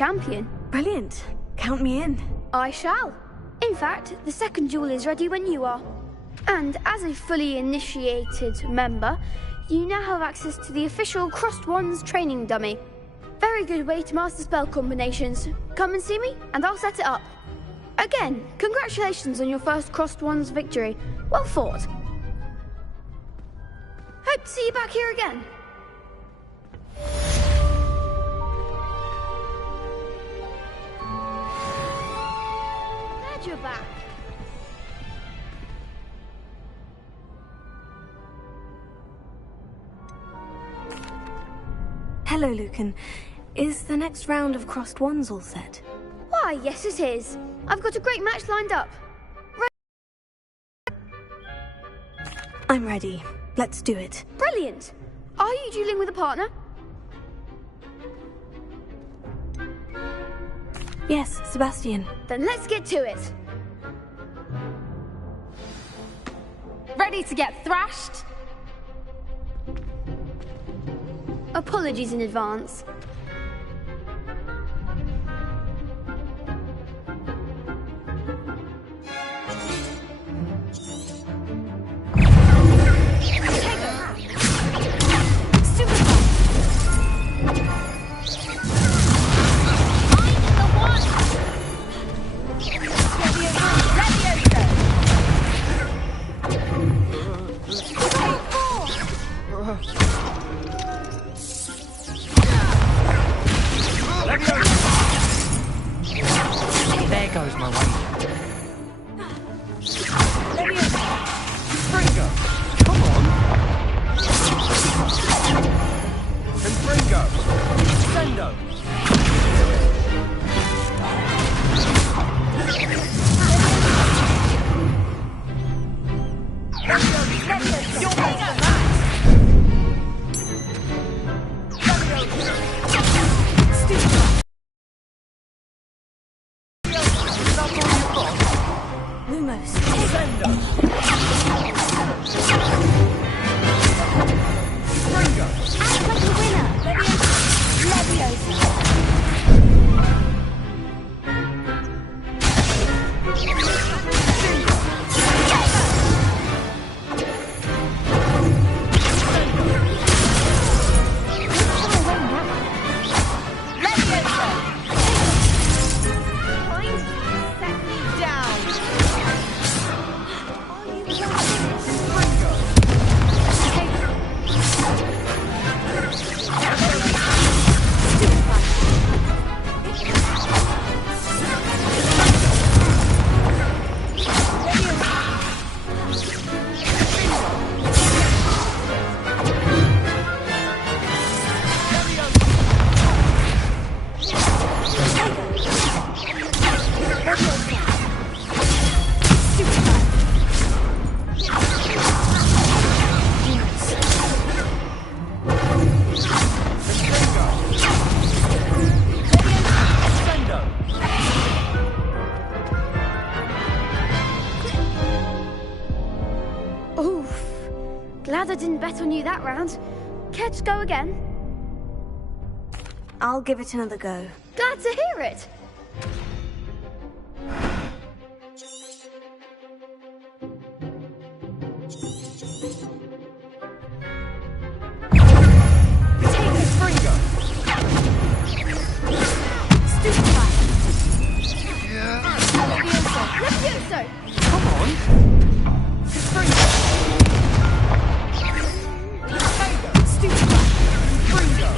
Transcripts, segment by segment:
champion. Brilliant. Count me in. I shall. In fact, the second duel is ready when you are. And as a fully initiated member, you now have access to the official Crossed Wands training dummy. Very good way to master spell combinations. Come and see me, and I'll set it up. Again, congratulations on your first Crossed Wands victory. Well fought. Hope to see you back here again. Glad you're back. Hello, Lucan. Is the next round of Crossed Wands all set? Why, yes it is. I've got a great match lined up. I'm ready. Let's do it. Brilliant. Are you dueling with a partner? Yes, Sebastian. Then let's get to it. Ready to get thrashed? Apologies in advance. There goes my way. Fringo! Come on! And Fringo! Sendo! Lumos. Sendo! Fringo! Act like a winner. Leviosa. Oof. Glad I didn't bet on you that round. Care to go again? I'll give it another go. Glad to hear it. Fringo! Levioso. Come on! Fringo! Fringo!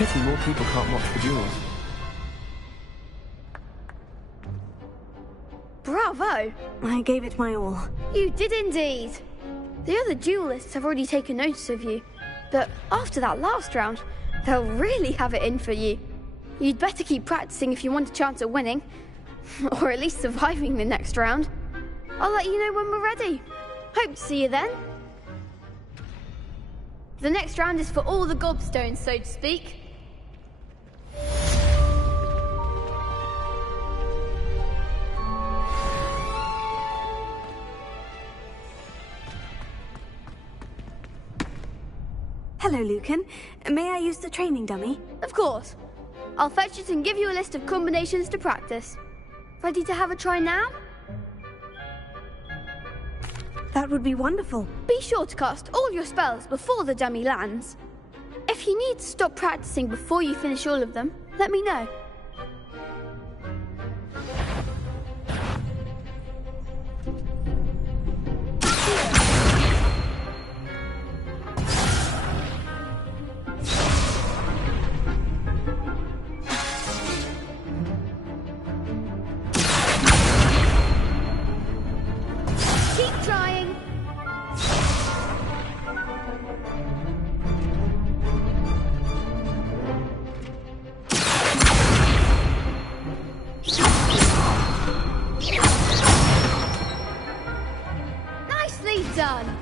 Pity more people can't watch the duels. Bravo! I gave it my all. You did indeed. The other duelists have already taken notice of you, but after that last round, they'll really have it in for you. You'd better keep practicing if you want a chance at winning, or at least surviving the next round. I'll let you know when we're ready. Hope to see you then. The next round is for all the gobstones, so to speak. Hello, Lucan. May I use the training dummy? Of course. I'll fetch it and give you a list of combinations to practice. Ready to have a try now? That would be wonderful. Be sure to cast all your spells before the dummy lands. If you need to stop practicing before you finish all of them, let me know. Keep trying. Nicely done.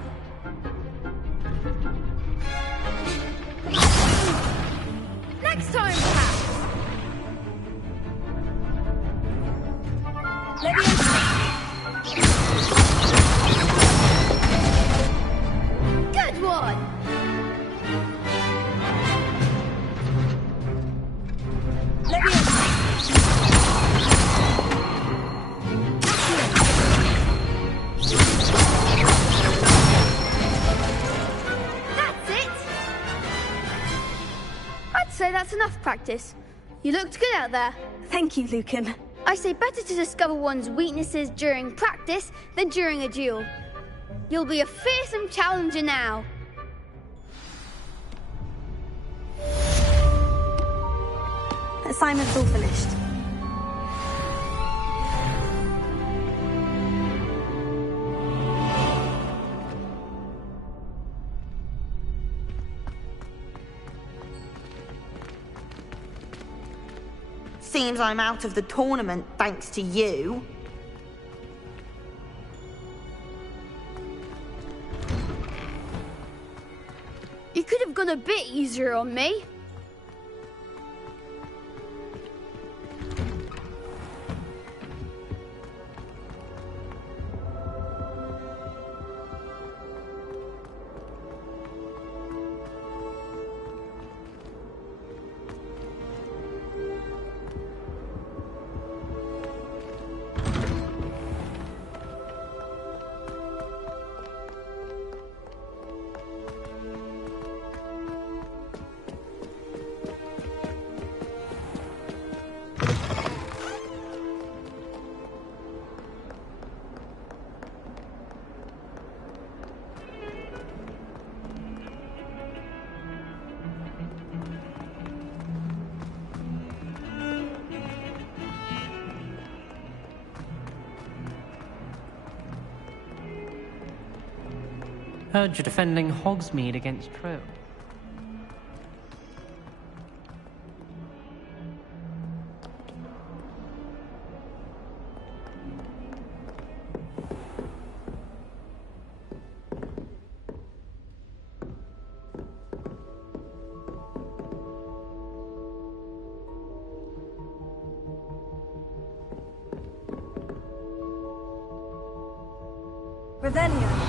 Next time, perhaps. Good one. That's it. I'd say that's enough practice. You looked good out there. Thank you, Lucan. I say better to discover one's weaknesses during practice than during a duel. You'll be a fearsome challenger now. Assignment's all finished. Seems I'm out of the tournament thanks to you. You could have gone a bit easier on me. Heard you're defending Hogsmeade against True. Revelio.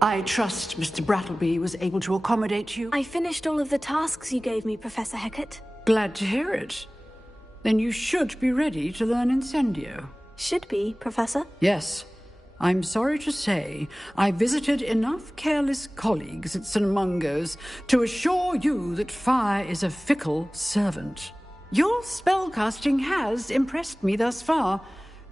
I trust Mr. Brattleby was able to accommodate you. I finished all of the tasks you gave me, Professor Hecat. Glad to hear it. Then you should be ready to learn Incendio. Should be, Professor. Yes. I'm sorry to say I visited enough careless colleagues at St. Mungo's to assure you that fire is a fickle servant. Your spellcasting has impressed me thus far,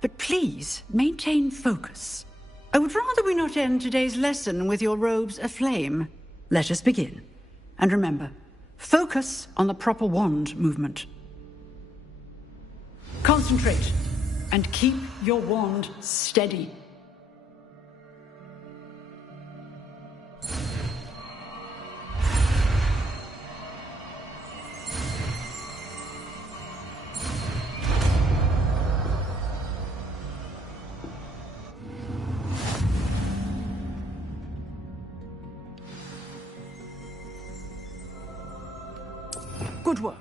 but please maintain focus. I would rather we not end today's lesson with your robes aflame. Let us begin. And remember, focus on the proper wand movement. Concentrate, and keep your wand steady. Good work.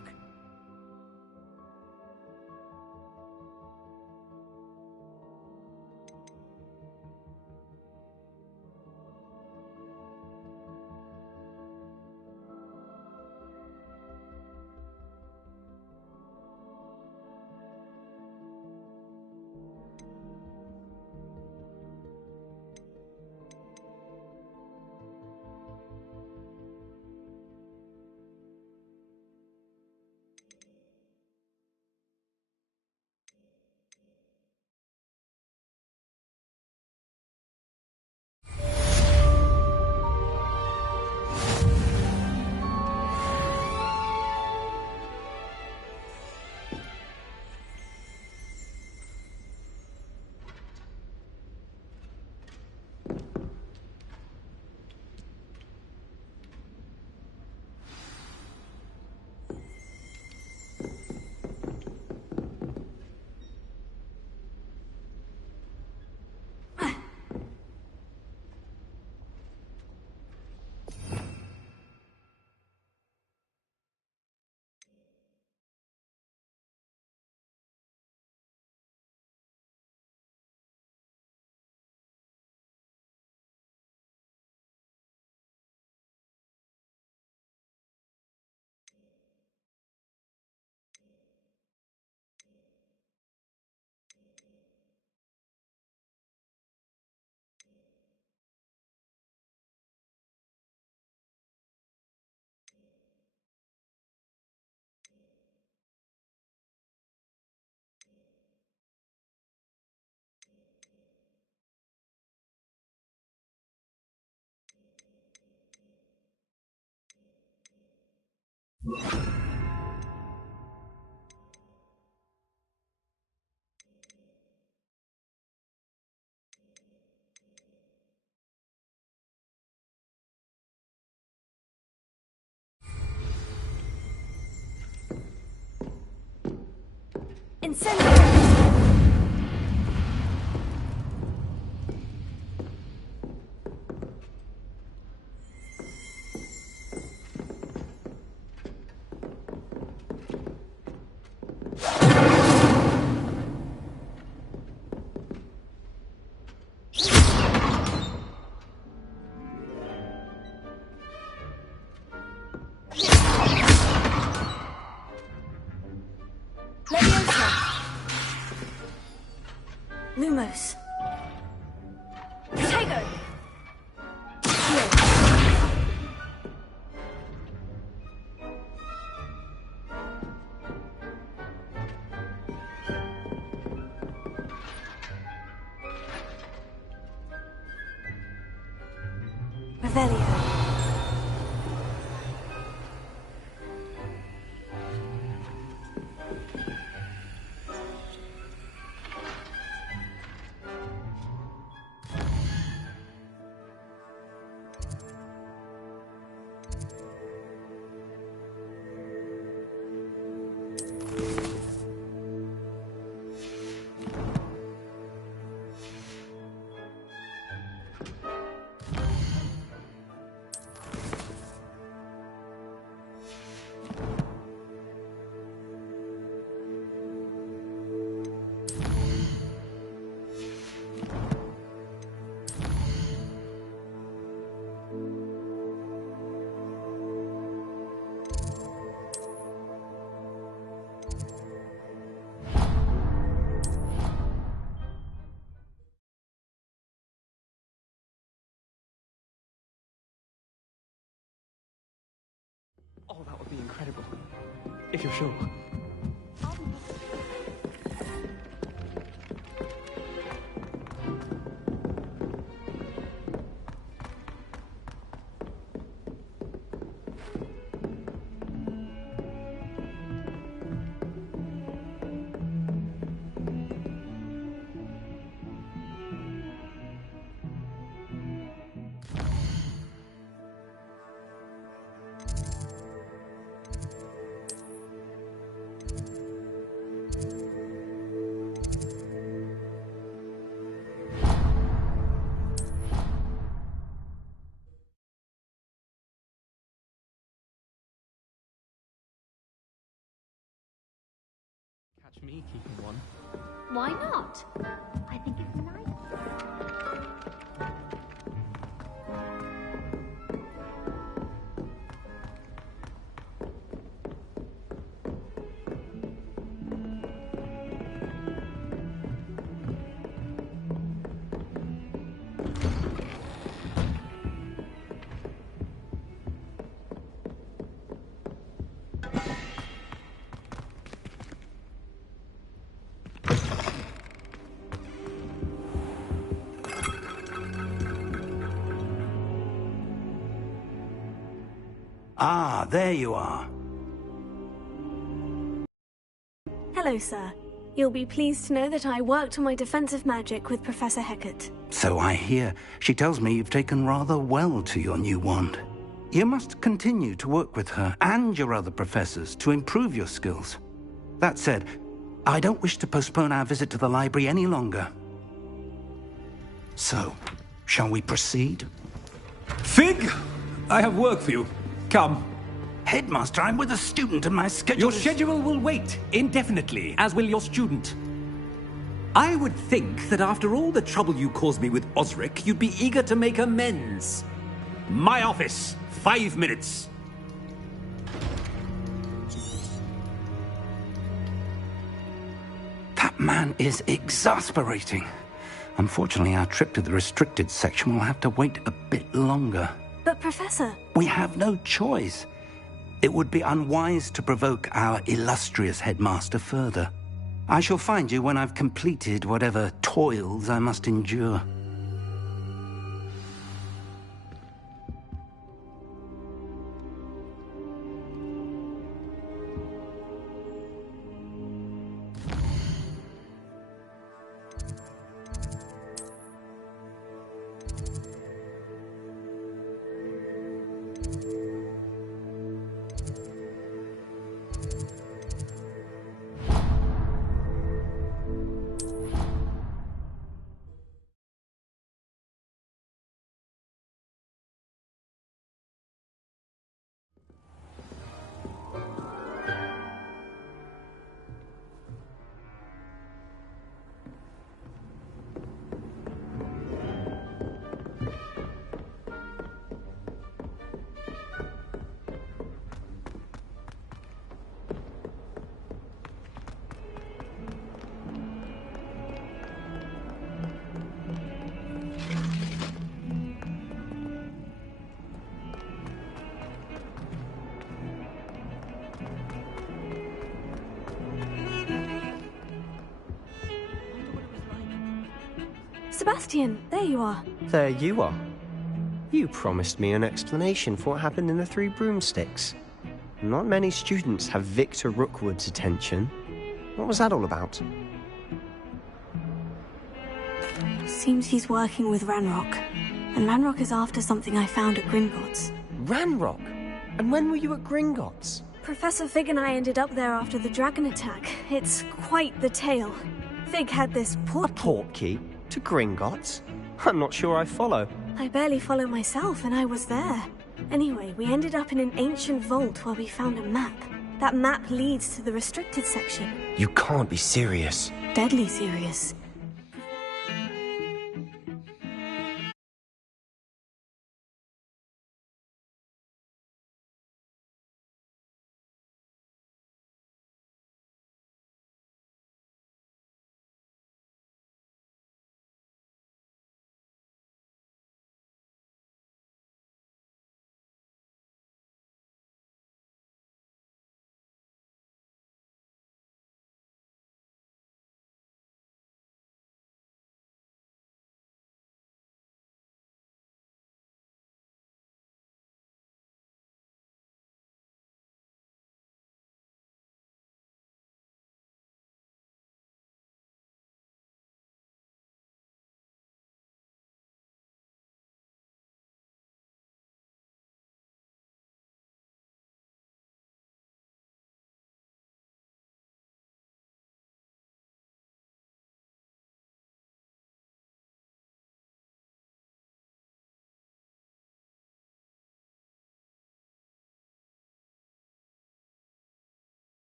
Incendiary! Lumos. Protego! Revelio. Oh, that would be incredible. If you're sure. catch me keeping one. Why not? I think it's nice. Ah, there you are. Hello, sir. You'll be pleased to know that I worked on my defensive magic with Professor Hecat. So I hear. She tells me you've taken rather well to your new wand. You must continue to work with her and your other professors to improve your skills. That said, I don't wish to postpone our visit to the library any longer. So, shall we proceed? Fig! I have work for you. Come. Headmaster, I'm with a student and my schedule Your schedule will wait indefinitely, as will your student. I would think that after all the trouble you caused me with Osric, you'd be eager to make amends. My office, 5 minutes. That man is exasperating. Unfortunately, our trip to the restricted section will have to wait a bit longer. But, Professor... We have no choice. It would be unwise to provoke our illustrious headmaster further. I shall find you when I've completed whatever toils I must endure. Sebastian, there you are. There you are. You promised me an explanation for what happened in the Three Broomsticks. Not many students have Victor Rookwood's attention. What was that all about? Seems he's working with Ranrock. And Ranrock is after something I found at Gringotts. Ranrock? And when were you at Gringotts? Professor Fig and I ended up there after the dragon attack. It's quite the tale. Fig had this portkey. A portkey? To Gringotts? I'm not sure I follow. I barely follow myself, and I was there. Anyway, we ended up in an ancient vault where we found a map. That map leads to the restricted section. You can't be serious. Deadly serious.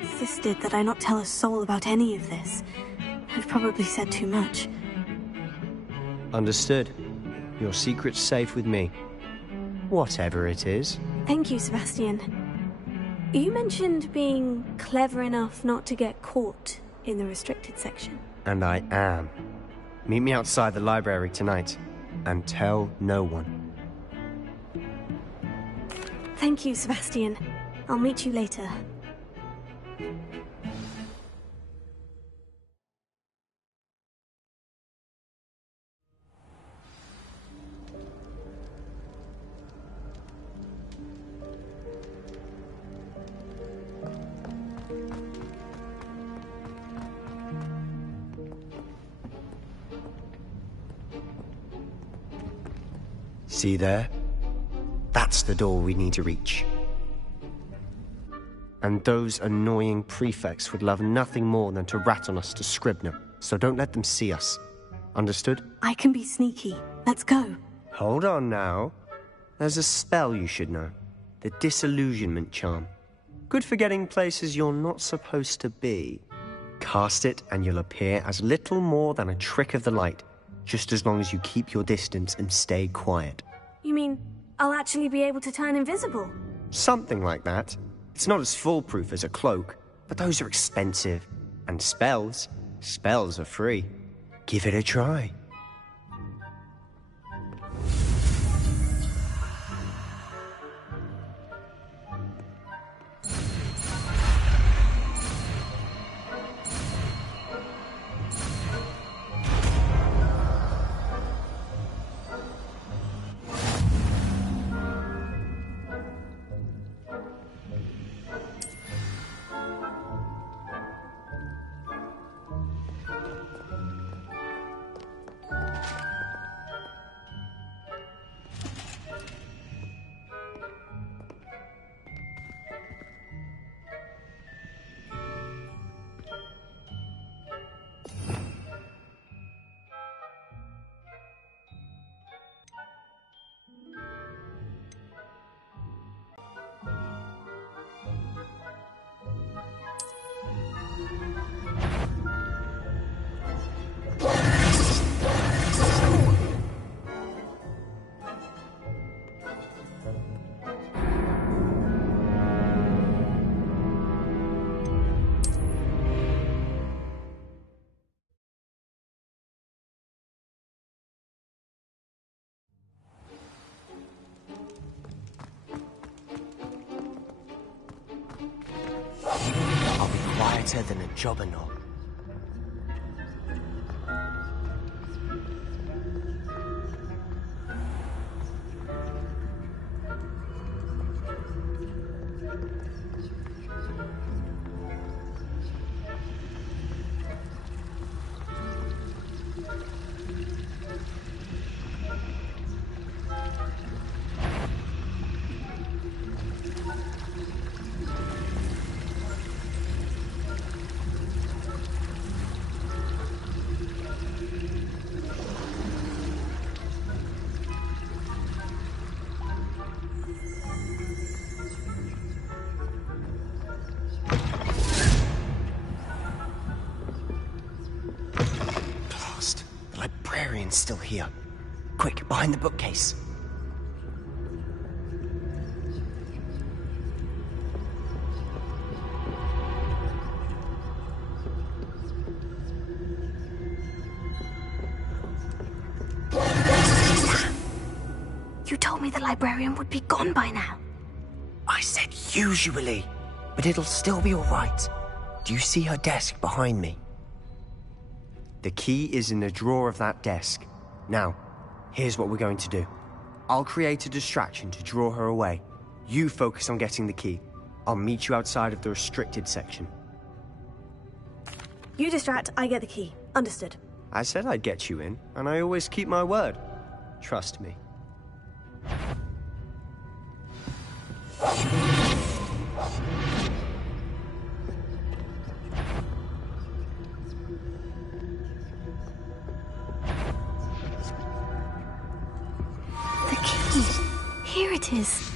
Insisted that I not tell a soul about any of this. I've probably said too much. Understood. Your secret's safe with me. Whatever it is. Thank you, Sebastian. You mentioned being clever enough not to get caught in the restricted section. And I am. Meet me outside the library tonight, and tell no one. Thank you, Sebastian. I'll meet you later. See there? That's the door we need to reach. And those annoying prefects would love nothing more than to rat on us to Scribner, so don't let them see us. Understood? I can be sneaky. Let's go. Hold on now. There's a spell you should know. The Disillusionment Charm. Good for getting places you're not supposed to be. Cast it and you'll appear as little more than a trick of the light, just as long as you keep your distance and stay quiet. You mean I'll actually be able to turn invisible? Something like that. It's not as foolproof as a cloak, but those are expensive. And spells are free. Give it a try. Quieter than a jobberknock. Still here. Quick, behind the bookcase. You told me the librarian would be gone by now. I said usually, but it'll still be all right. Do you see her desk behind me? The key is in the drawer of that desk. Now, here's what we're going to do. I'll create a distraction to draw her away. You focus on getting the key. I'll meet you outside of the restricted section. You distract, I get the key. Understood. I said I'd get you in, and I always keep my word. Trust me. Here it is.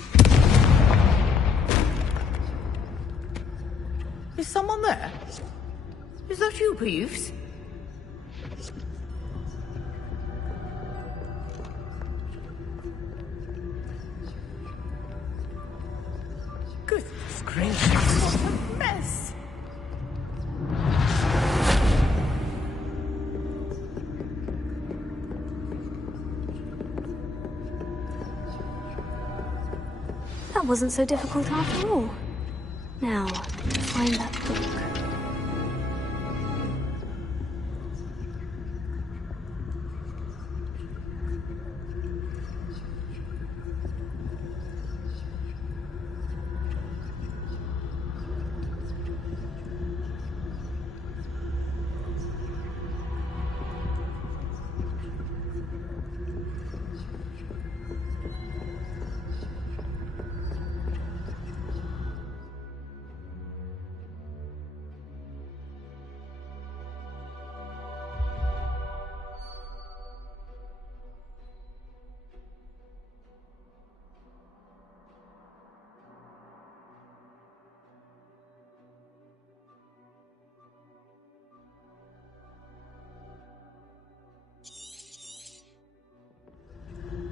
Is someone there? Is that you, Peeves? Goodness gracious, what a mess! That wasn't so difficult after all. Now, find that book.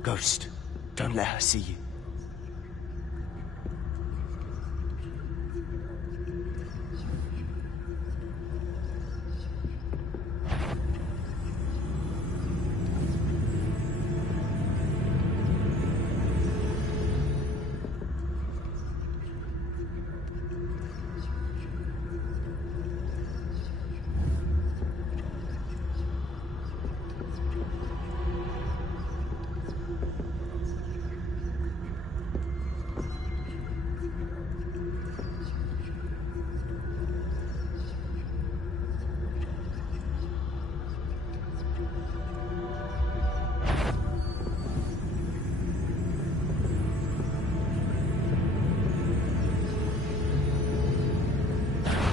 Ghost, don't let her see you.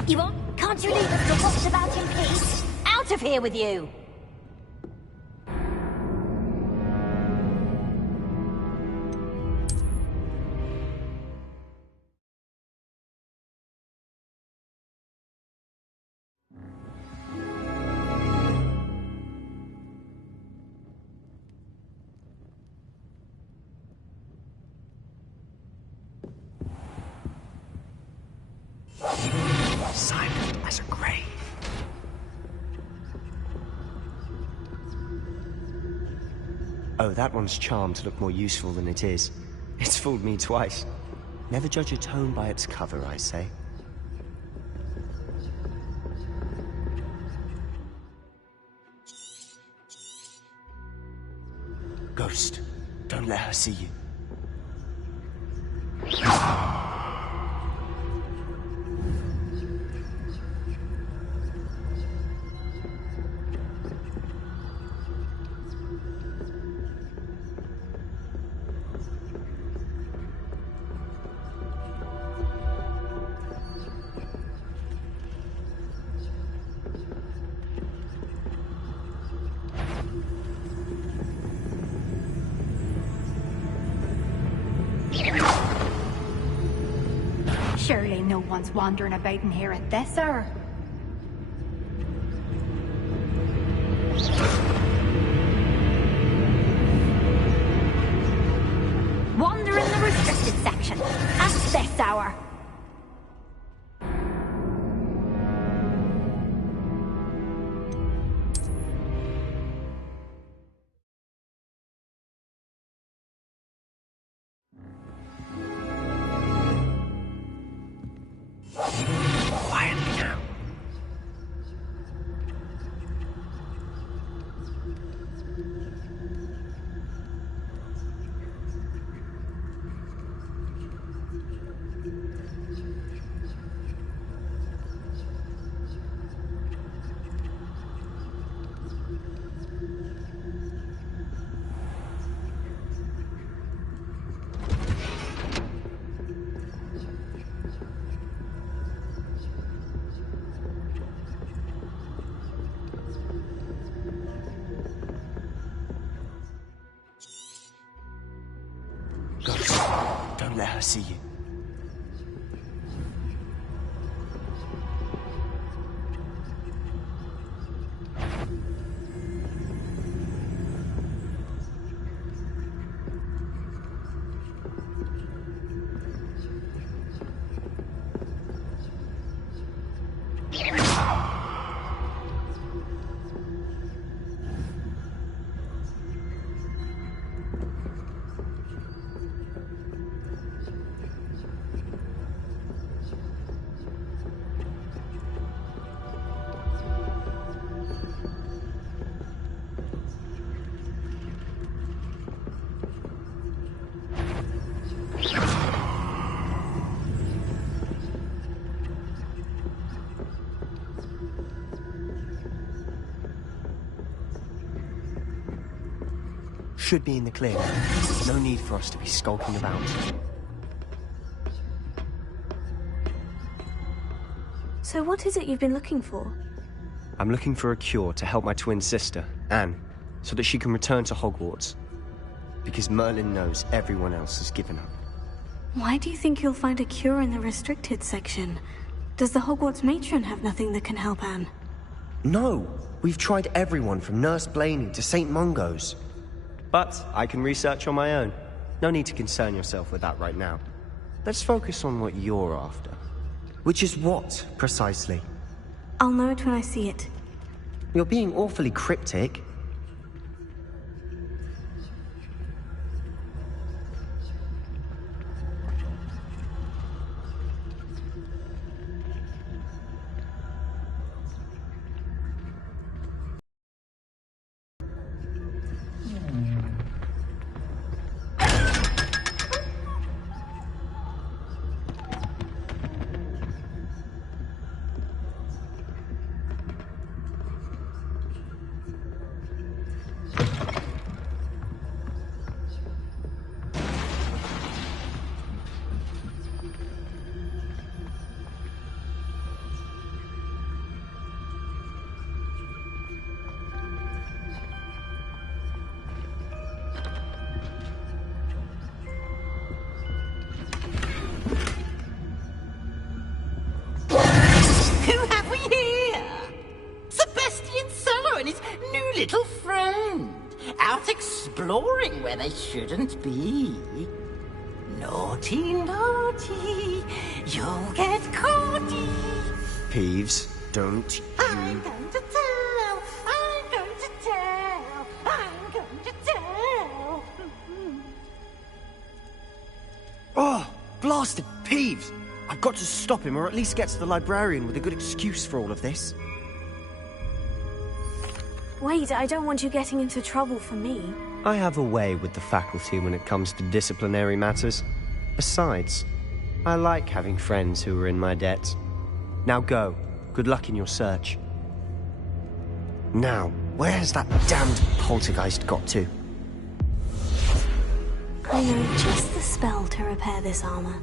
You won't? Can't you leave us to watch about in peace? Out of here with you! Silent as a grave. Oh, that one's charmed to look more useful than it is. It's fooled me twice. Never judge a tome by its cover, I say. Ghost, don't let her see you. Surely no one's wandering about in here at this hour. Wander in the restricted section at this hour. Quietly now. Ghost, don't let her see you. should be in the clear. No need for us to be skulking about. So what is it you've been looking for? I'm looking for a cure to help my twin sister, Anne, so that she can return to Hogwarts. Because Merlin knows everyone else has given up. Why do you think you'll find a cure in the restricted section? Does the Hogwarts matron have nothing that can help Anne? No! We've tried everyone from Nurse Blaney to St. Mungo's. But I can research on my own. No need to concern yourself with that right now. Let's focus on what you're after. Which is what, precisely? I'll know it when I see it. You're being awfully cryptic. Little friend, out exploring where they shouldn't be. Naughty, naughty, you'll get caughty. Peeves, don't you... I'm going to tell, I'm going to tell, I'm going to tell. Oh, blasted Peeves! I've got to stop him, or at least get to the librarian with a good excuse for all of this. Wait, I don't want you getting into trouble for me. I have a way with the faculty when it comes to disciplinary matters. Besides, I like having friends who are in my debt. Now go. Good luck in your search. Now, where's that damned poltergeist got to? I know just the spell to repair this armor.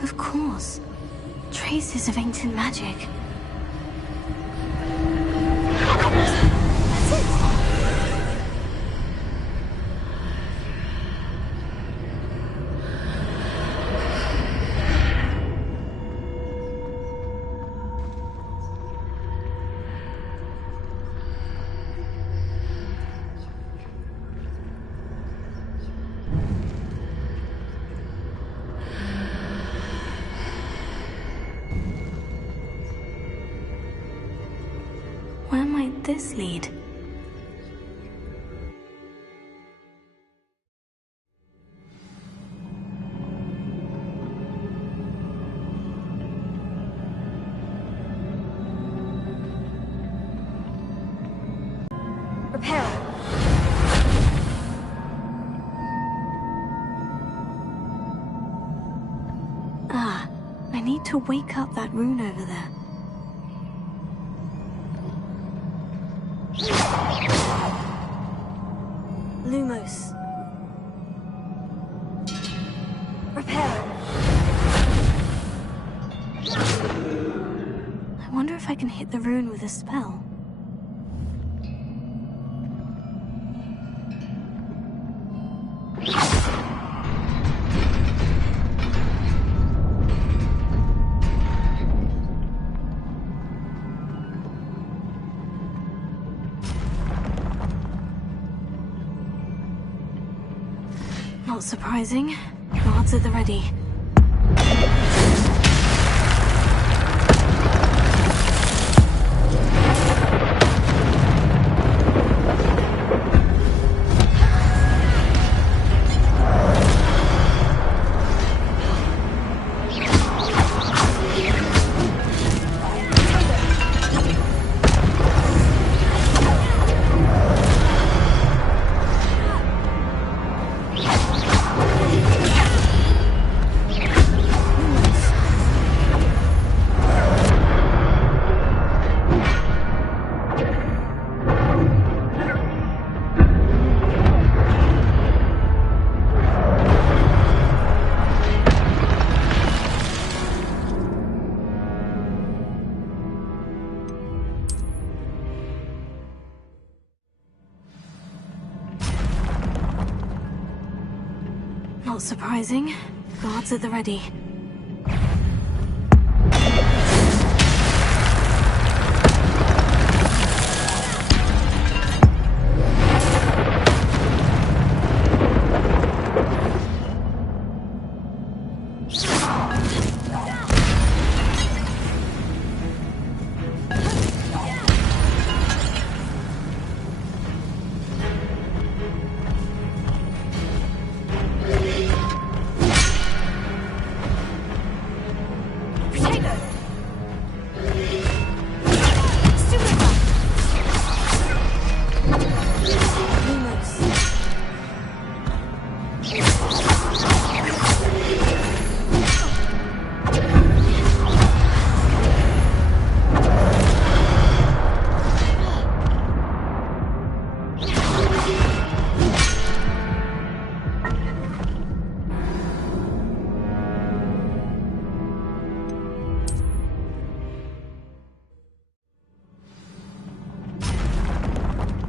Of course. Traces of ancient magic. That's it! Where might this lead? Repair. Ah, I need to wake up that rune over there. Lumos. Repair. I wonder if I can hit the rune with a spell. Not surprising. Guards at the ready. Not surprising. Guards at the ready.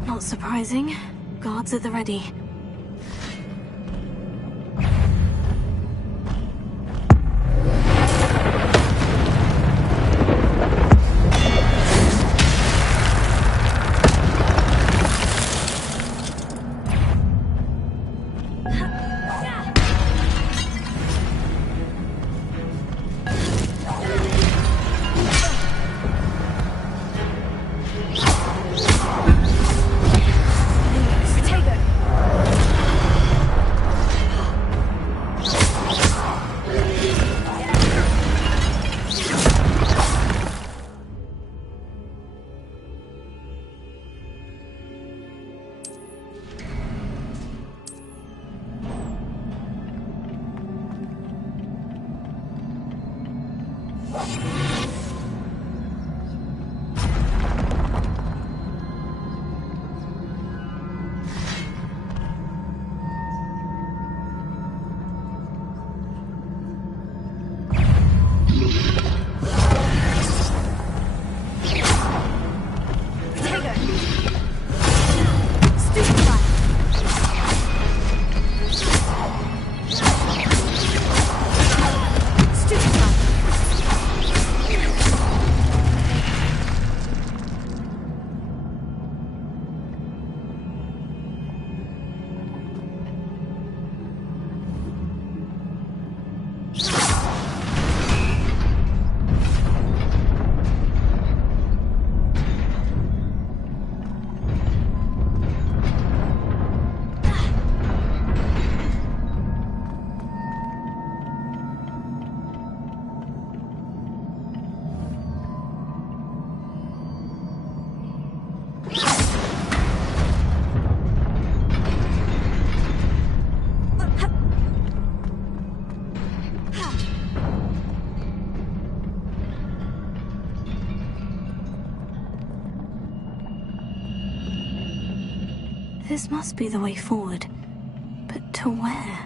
Not surprising. Guards at the ready. This must be the way forward. But to where?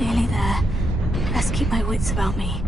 Nearly there. Best keep my wits about me.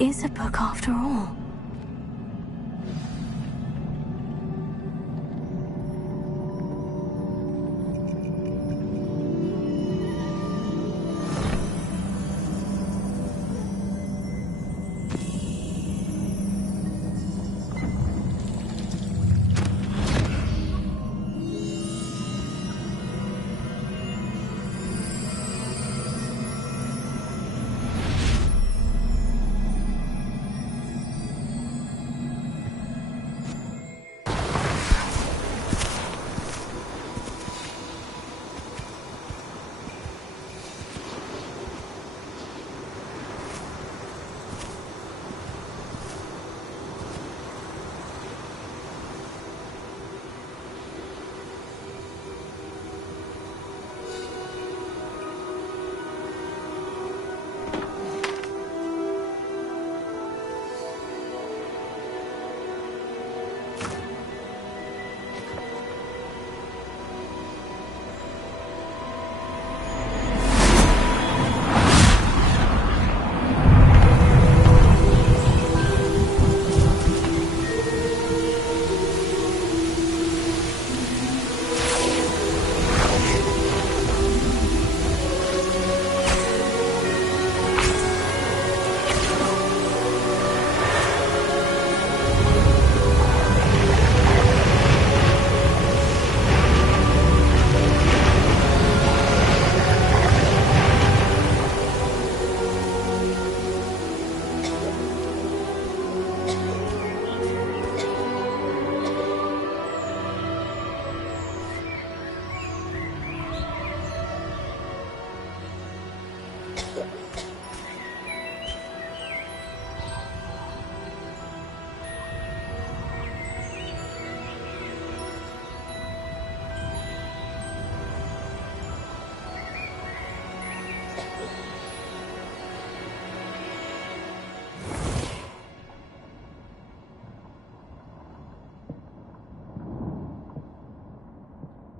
Is a book after all.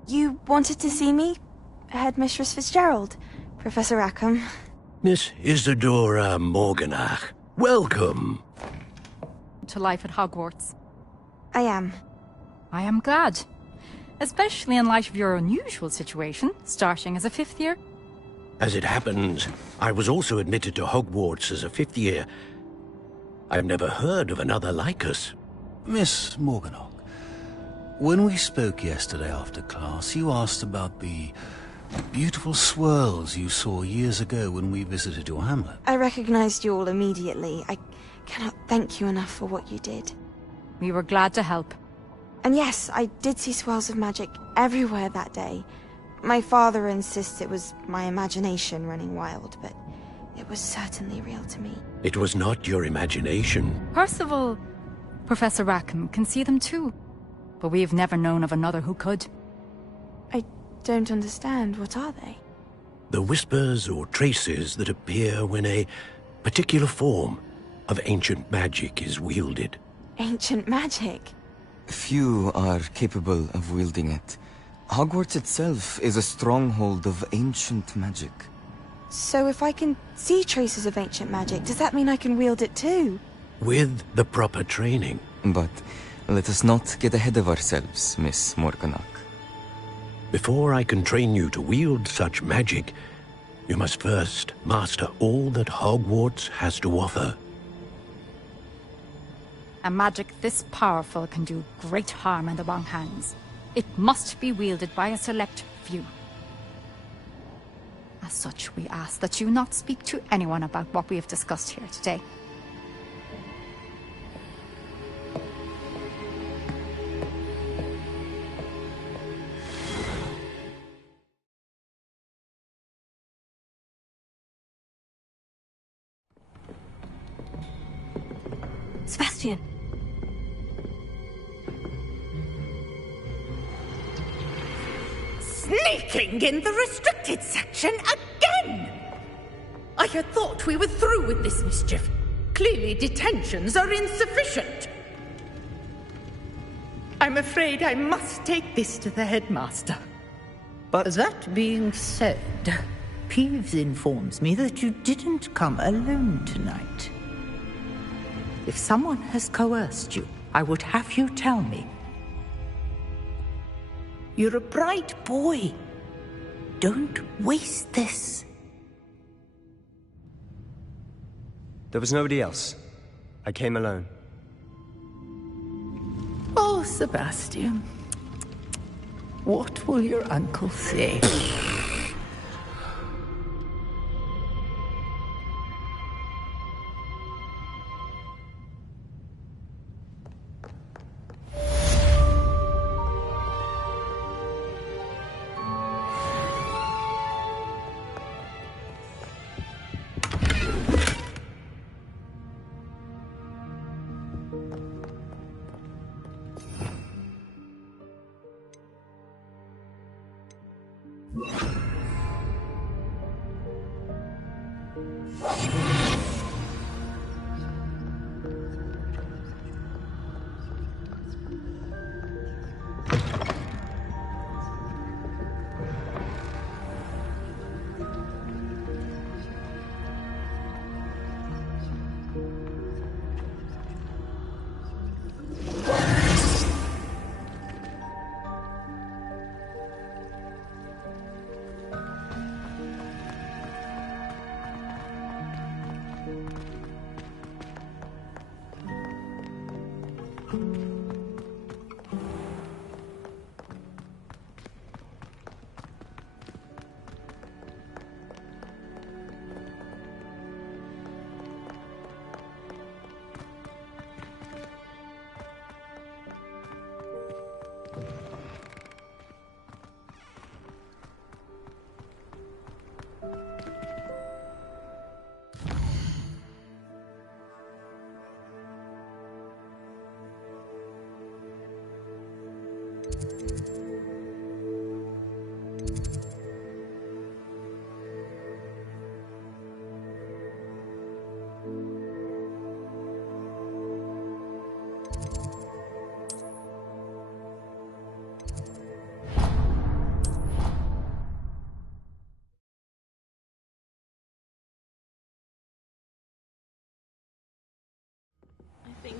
You wanted to see me? Headmistress Fitzgerald, Professor Rackham. Miss Isadora Morganach, welcome. To life at Hogwarts. I am. I am glad. Especially in light of your unusual situation, starting as a 5th year. As it happens, I was also admitted to Hogwarts as a 5th year. I've never heard of another like us. Miss Morganach, when we spoke yesterday after class, you asked about the beautiful swirls you saw years ago when we visited your hamlet. I recognized you all immediately. I cannot thank you enough for what you did. We were glad to help. And yes, I did see swirls of magic everywhere that day. My father insists it was my imagination running wild, but it was certainly real to me. It was not your imagination. Percival, Professor Rackham can see them too. But we have never known of another who could. I don't understand. What are they? The whispers or traces that appear when a particular form of ancient magic is wielded. Ancient magic? Few are capable of wielding it. Hogwarts itself is a stronghold of ancient magic. So if I can see traces of ancient magic, does that mean I can wield it too? With the proper training. But let us not get ahead of ourselves, Miss Morganach. Before I can train you to wield such magic, you must first master all that Hogwarts has to offer. A magic this powerful can do great harm in the wrong hands. It must be wielded by a select few. As such, we ask that you not speak to anyone about what we have discussed here today. Sebastian! Sneaking in the restricted section again! I had thought we were through with this mischief. Clearly detentions are insufficient. I'm afraid I must take this to the headmaster. But that being said, Peeves informs me that you didn't come alone tonight. If someone has coerced you, I would have you tell me. You're a bright boy. Don't waste this. There was nobody else. I came alone. Oh, Sebastian. What will your uncle say?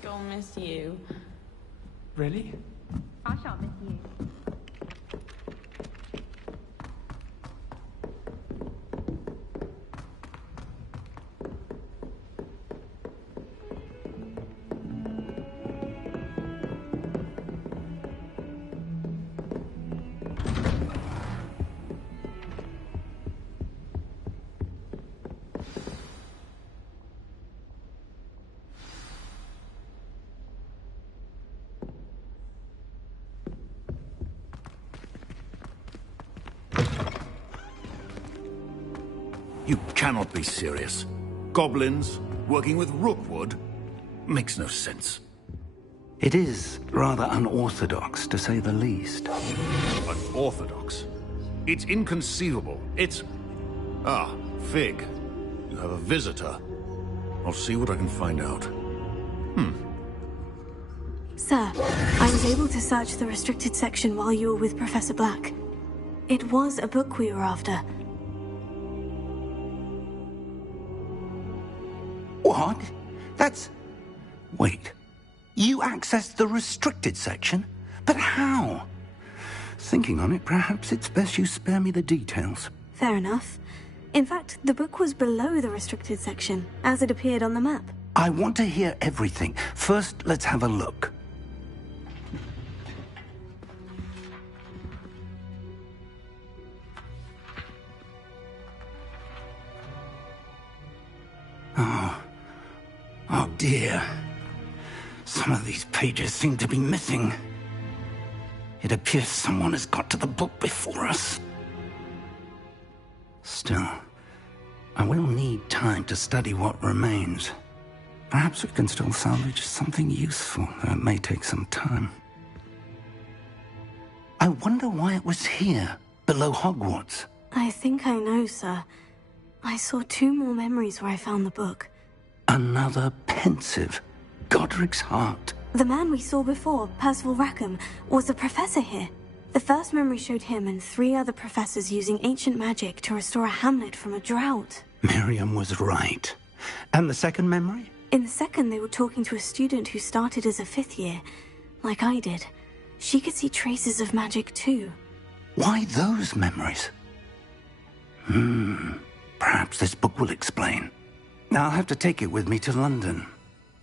gonna miss you. Really? I shan't miss you. You cannot be serious. Goblins working with Rookwood? Makes no sense. It is rather unorthodox, to say the least. Unorthodox? It's inconceivable. It's... Ah, Fig. You have a visitor. I'll see what I can find out. Sir, I was able to search the restricted section while you were with Professor Black. It was a book we were after. What? That's... Wait. You accessed the restricted section? But how? Thinking on it, perhaps it's best you spare me the details. Fair enough. In fact, the book was below the restricted section, as it appeared on the map. I want to hear everything. First, let's have a look. Oh dear. Some of these pages seem to be missing. It appears someone has got to the book before us. Still, I will need time to study what remains. Perhaps we can still salvage something useful, though it may take some time. I wonder why it was here, below Hogwarts. I think I know, sir. I saw 2 more memories where I found the book. Another pensive. Godric's heart. The man we saw before, Percival Rackham, was a professor here. The first memory showed him and 3 other professors using ancient magic to restore a hamlet from a drought. Miriam was right. And the second memory? In the second, they were talking to a student who started as a 5th year, like I did. She could see traces of magic too. Why those memories? Perhaps this book will explain. I'll have to take it with me to London.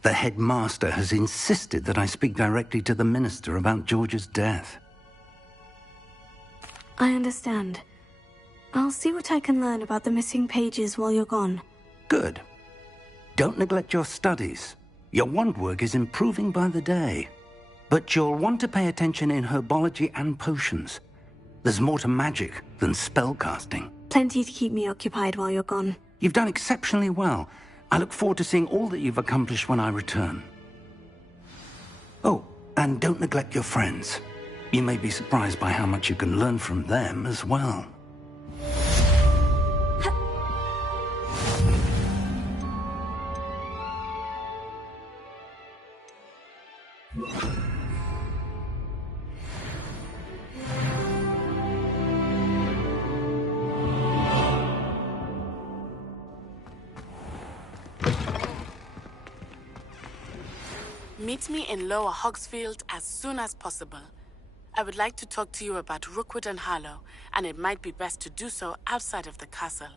The headmaster has insisted that I speak directly to the minister about George's death. I understand. I'll see what I can learn about the missing pages while you're gone. Good. Don't neglect your studies. Your wand work is improving by the day. But you'll want to pay attention in herbology and potions. There's more to magic than spellcasting. Plenty to keep me occupied while you're gone. You've done exceptionally well. I look forward to seeing all that you've accomplished when I return. Oh, and don't neglect your friends. You may be surprised by how much you can learn from them as well. Meet me in Lower Hogsfield as soon as possible. I would like to talk to you about Rookwood and Harlow, and it might be best to do so outside of the castle.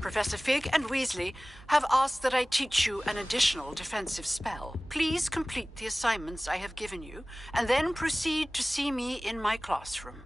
Professor Fig and Weasley have asked that I teach you an additional defensive spell. Please complete the assignments I have given you, and then proceed to see me in my classroom.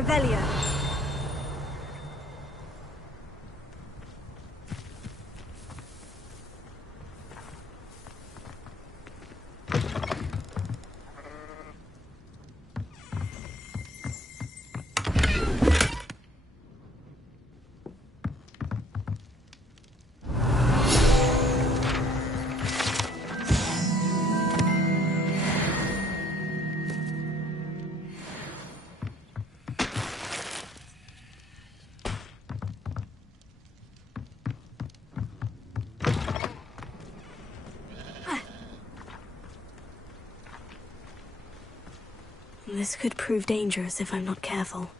Revelio. This could prove dangerous if I'm not careful.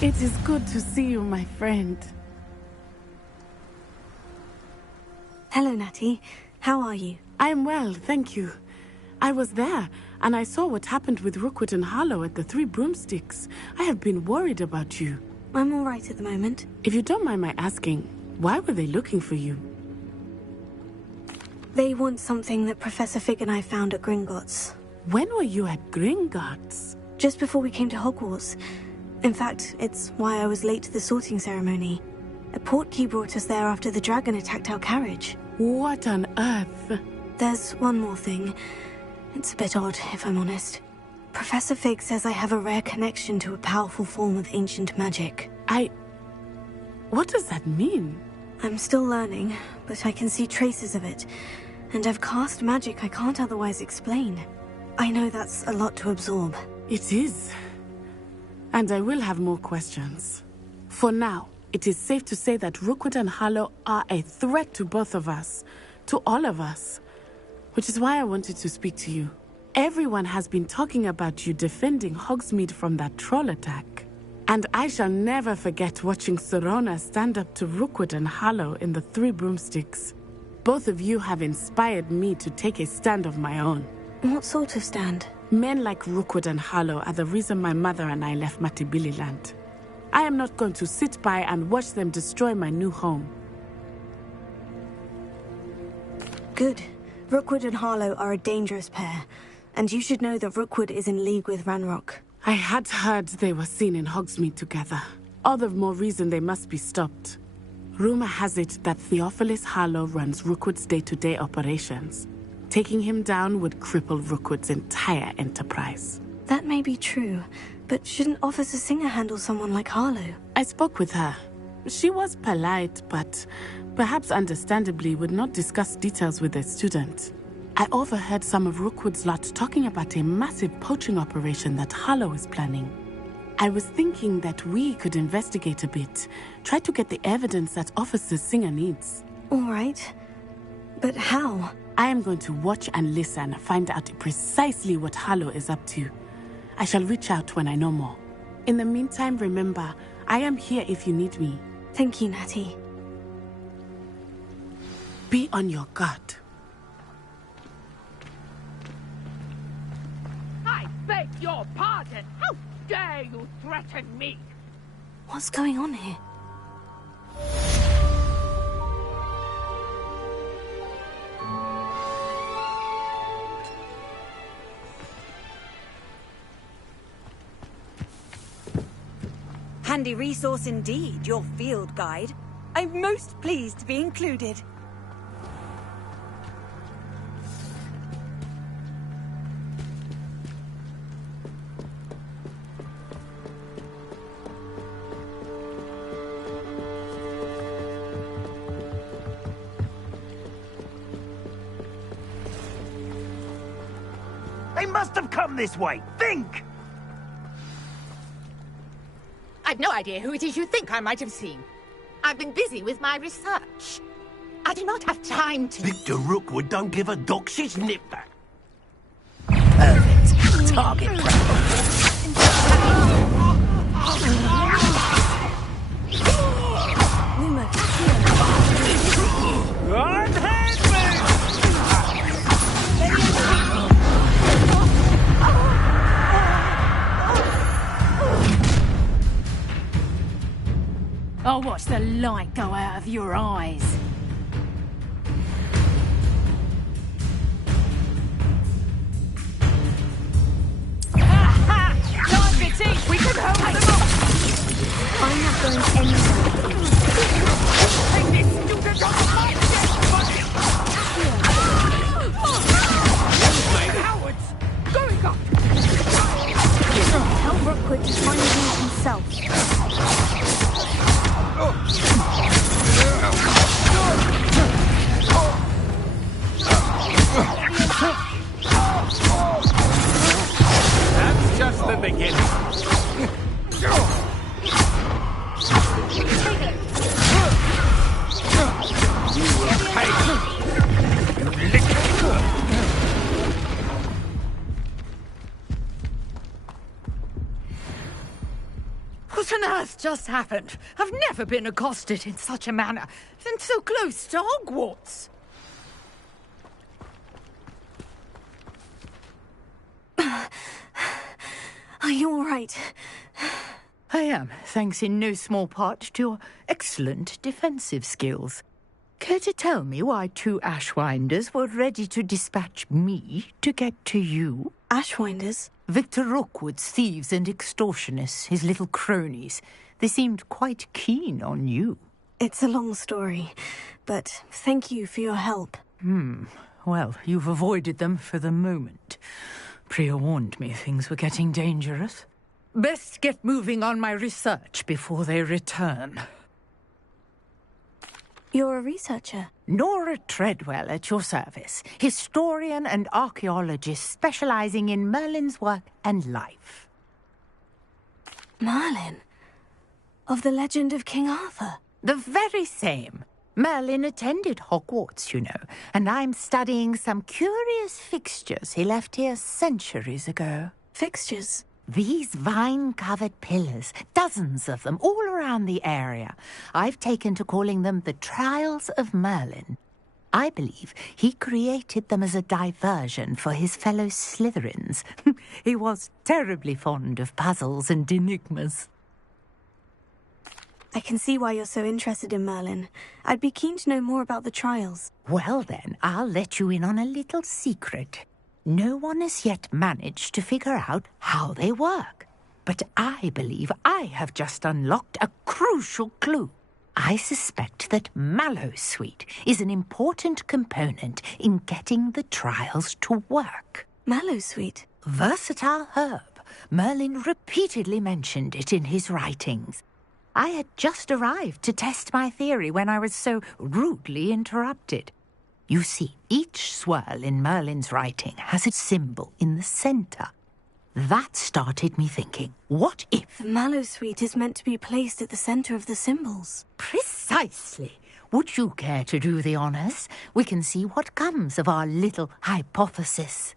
It is good to see you, my friend. Hello, Natty. How are you? I'm well, thank you. I was there, and I saw what happened with Rookwood and Harlow at the Three Broomsticks. I have been worried about you. I'm all right at the moment. If you don't mind my asking, why were they looking for you? They want something that Professor Fig and I found at Gringotts. When were you at Gringotts? Just before we came to Hogwarts. In fact, it's why I was late to the sorting ceremony. A portkey brought us there after the dragon attacked our carriage. What on earth? There's one more thing. It's a bit odd, if I'm honest. Professor Fig says I have a rare connection to a powerful form of ancient magic. What does that mean? I'm still learning, but I can see traces of it. And I've cast magic I can't otherwise explain. I know that's a lot to absorb. It is. And I will have more questions. For now, it is safe to say that Rookwood and Harlow are a threat to both of us. To all of us. Which is why I wanted to speak to you. Everyone has been talking about you defending Hogsmeade from that troll attack. And I shall never forget watching Serona stand up to Rookwood and Harlow in the Three Broomsticks. Both of you have inspired me to take a stand of my own. What sort of stand? Men like Rookwood and Harlow are the reason my mother and I left Matibililand. I am not going to sit by and watch them destroy my new home. Good. Rookwood and Harlow are a dangerous pair. And you should know that Rookwood is in league with Ranrock. I had heard they were seen in Hogsmeade together. All the more reason they must be stopped. Rumor has it that Theophilus Harlow runs Rookwood's day-to-day operations. Taking him down would cripple Rookwood's entire enterprise. That may be true, but shouldn't Officer Singer handle someone like Harlow? I spoke with her. She was polite, but perhaps understandably would not discuss details with a student. I overheard some of Rookwood's lot talking about a massive poaching operation that Harlow is planning. I was thinking that we could investigate a bit, try to get the evidence that Officer Singer needs. All right. But how? I am going to watch and listen, find out precisely what Harlow is up to. I shall reach out when I know more. In the meantime, remember, I am here if you need me. Thank you, Natty. Be on your guard. I beg your pardon! How dare you threaten me? What's going on here? Handy resource indeed, your field guide. I'm most pleased to be included. They must have come this way. Think! I've no idea who it is you think I might have seen. I've been busy with my research. I do not have time to... Victor Rookwood don't give a doxy's nip back. Perfect. Target practice. I'll watch the light go out of your eyes. Time for tea! We can hold them up! I'm not going anywhere. Take this student off my Cowards! Going up! Tell Rookwood to find him himself. That's just the beginning. You will pay. You lick. What on earth just happened? I've never been accosted in such a manner, and so close to Hogwarts. Are you all right? I am, thanks in no small part to your excellent defensive skills. Care to tell me why 2 Ashwinders were ready to dispatch me to get to you? Ashwinders? Victor Rookwood's thieves and extortionists, his little cronies. They seemed quite keen on you. It's a long story, but thank you for your help. Well, you've avoided them for the moment. Priya warned me things were getting dangerous. Best get moving on my research before they return. You're a researcher? Nora Treadwell at your service, historian and archaeologist specializing in Merlin's work and life. Merlin? Of the legend of King Arthur? The very same. Merlin attended Hogwarts, you know, and I'm studying some curious fixtures he left here centuries ago. Fixtures? These vine-covered pillars, dozens of them, all around the area. I've taken to calling them the Trials of Merlin. I believe he created them as a diversion for his fellow Slytherins. He was terribly fond of puzzles and enigmas. I can see why you're so interested in Merlin. I'd be keen to know more about the trials. Well then, I'll let you in on a little secret. No one has yet managed to figure out how they work. But I believe I have just unlocked a crucial clue. I suspect that Mallowsweet is an important component in getting the trials to work. Mallowsweet? Versatile herb. Merlin repeatedly mentioned it in his writings. I had just arrived to test my theory when I was so rudely interrupted. You see, each swirl in Merlin's writing has a symbol in the centre. That started me thinking, what if... The Mallowsweet is meant to be placed at the centre of the symbols. Precisely. Would you care to do the honours? We can see what comes of our little hypothesis.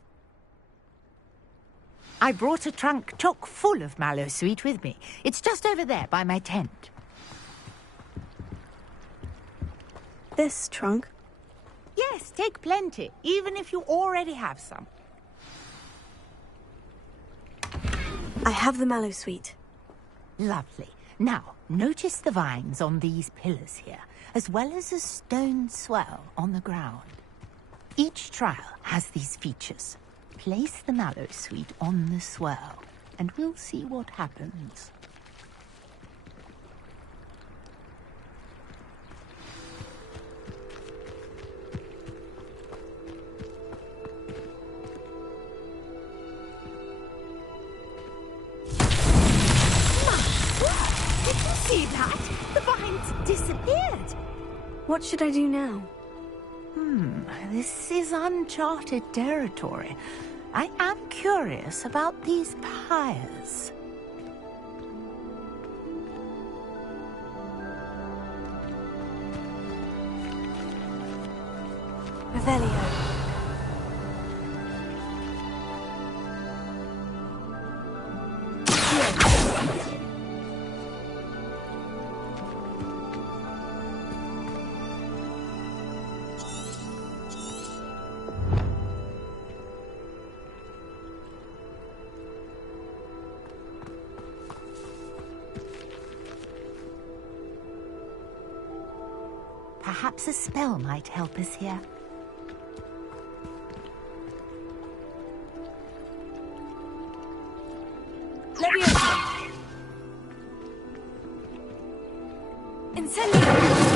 I brought a trunk chock full of Mallowsweet with me. It's just over there by my tent. This trunk? Yes, take plenty, even if you already have some. I have the Mallowsweet. Lovely. Now, notice the vines on these pillars here, as well as a stone swell on the ground. Each trial has these features. Place the Mallowsweet on the swirl, and we'll see what happens. Did you see that? The vines disappeared. What should I do now? This is uncharted territory. I am curious about these pyres. Revelio. Perhaps a spell might help us here. Leviosa! Incendio!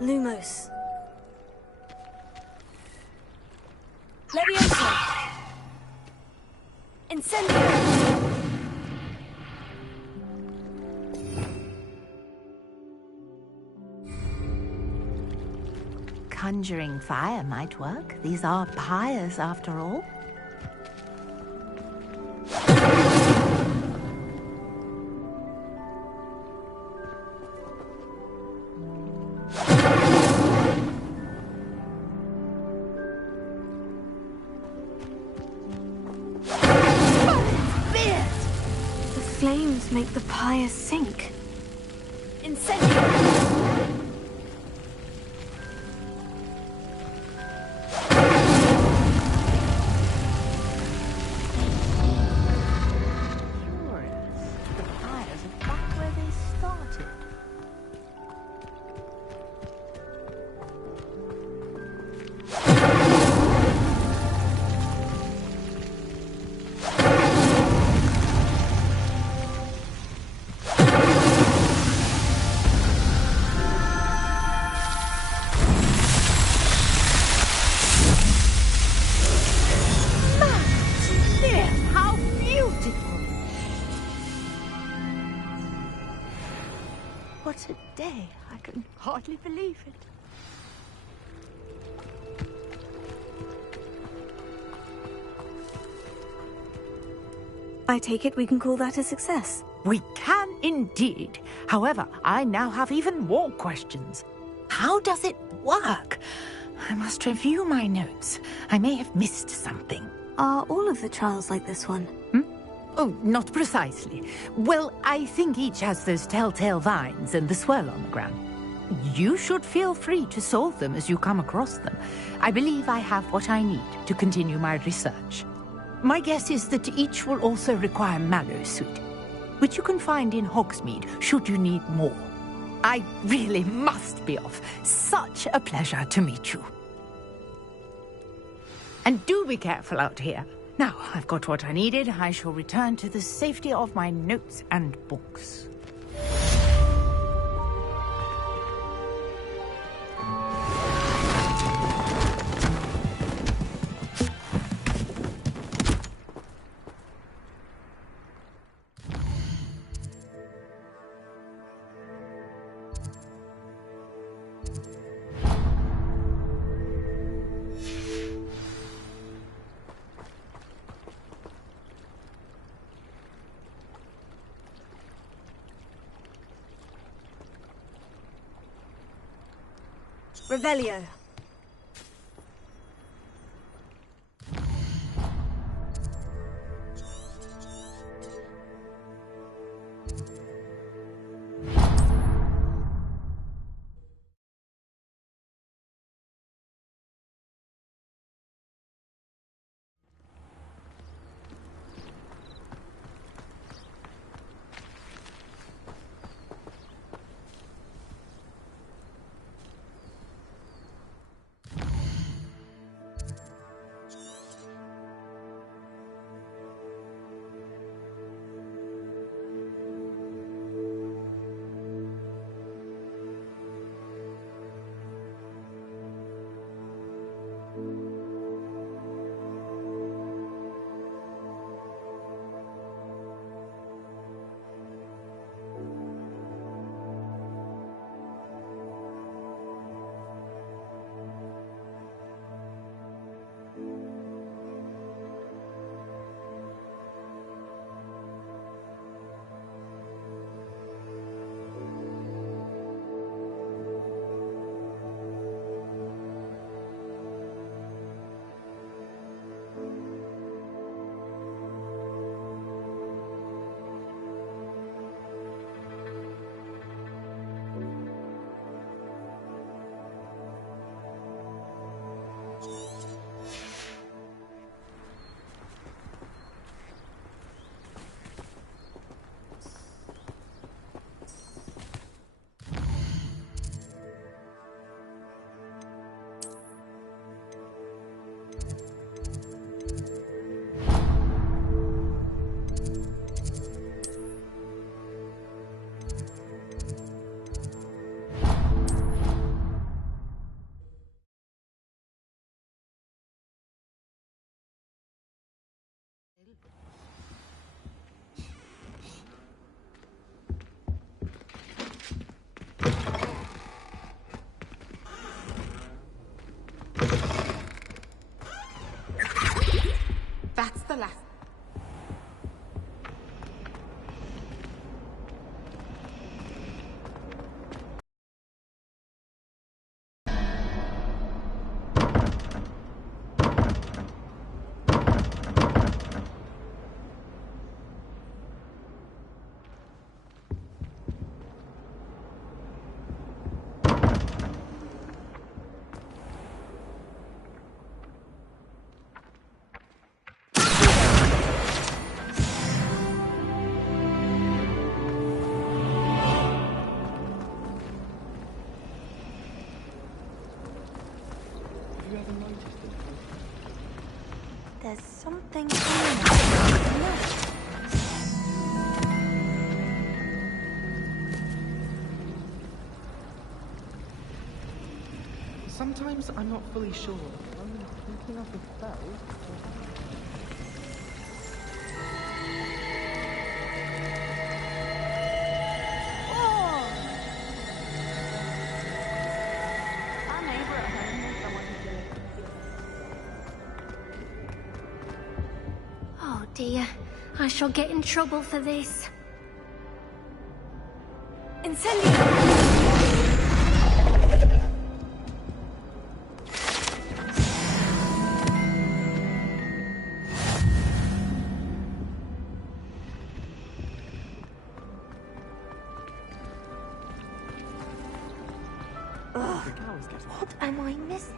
Lumos. Leviosa! Incendio! Conjuring fire might work. These are pyres, after all. The flames make the pyre sink. Incendio! The pyres are back where they started. How beautiful! What a day. I can hardly believe it. I take it we can call that a success. We can indeed. However, I now have even more questions. How does it work? I must review my notes. I may have missed something. Are all of the trials like this one? Oh, not precisely. Well, I think each has those telltale vines and the swirl on the ground. You should feel free to solve them as you come across them. I believe I have what I need to continue my research. My guess is that each will also require mallow sweet, which you can find in Hogsmeade should you need more. I really must be off. Such a pleasure to meet you. And do be careful out here. Now, I've got what I needed. I shall return to the safety of my notes and books. Revelio. something? Sometimes I'm not fully sure. I'm thinking of the spell. Oh dear, I shall get in trouble for this. Incendio! What am I missing?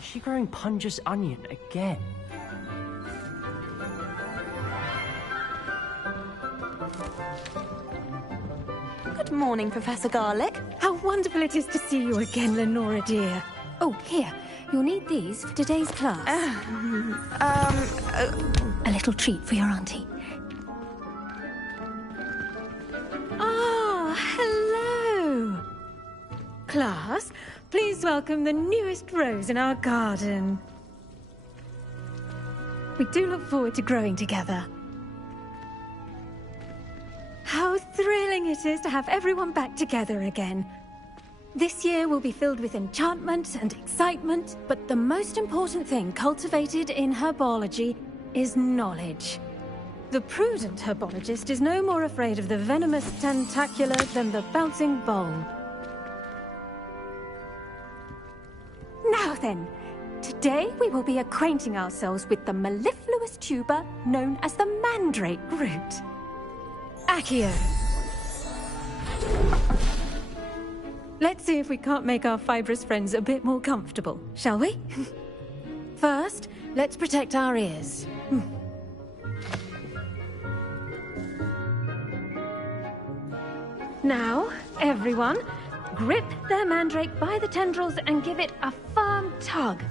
Is she growing Punja's onion again? Good morning, Professor Garlick. How wonderful it is to see you again, Lenora dear. Oh, here. You'll need these for today's class. A little treat for your auntie. Ah, hello. Class, please welcome the newest rose in our garden. We do look forward to growing together. How thrilling it is to have everyone back together again. This year will be filled with enchantment and excitement, but the most important thing cultivated in herbology is knowledge. The prudent herbologist is no more afraid of the venomous tentacular than the bouncing bowl. Now then, today we will be acquainting ourselves with the mellifluous tuber known as the mandrake root. Accio. Let's see if we can't make our fibrous friends a bit more comfortable, shall we? First, let's protect our ears. Now, everyone, grip their mandrake by the tendrils and give it a firm tug.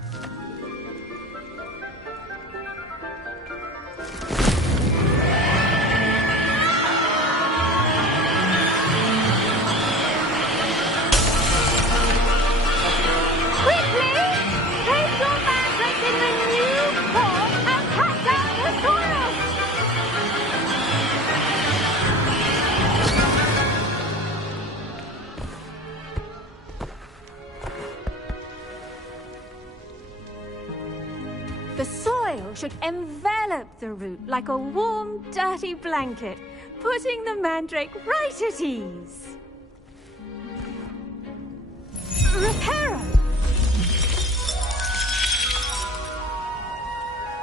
The soil should envelop the root like a warm, dirty blanket, putting the mandrake right at ease. Reparo!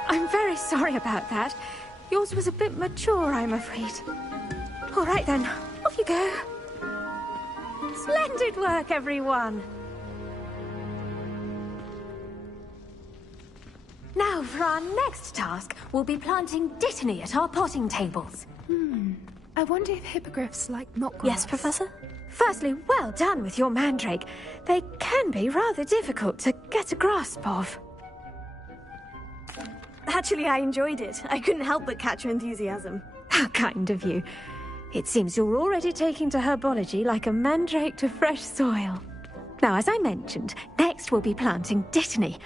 I'm very sorry about that. Yours was a bit mature, I'm afraid. All right then, off you go. Splendid work, everyone. Now, for our next task, we'll be planting dittany at our potting tables. I wonder if hippogriffs like milk grass. Yes, Professor? Firstly, well done with your mandrake. They can be rather difficult to get a grasp of. Actually, I enjoyed it. I couldn't help but catch your enthusiasm. How kind of you. It seems you're already taking to herbology like a mandrake to fresh soil. Now, as I mentioned, next we'll be planting Dittany.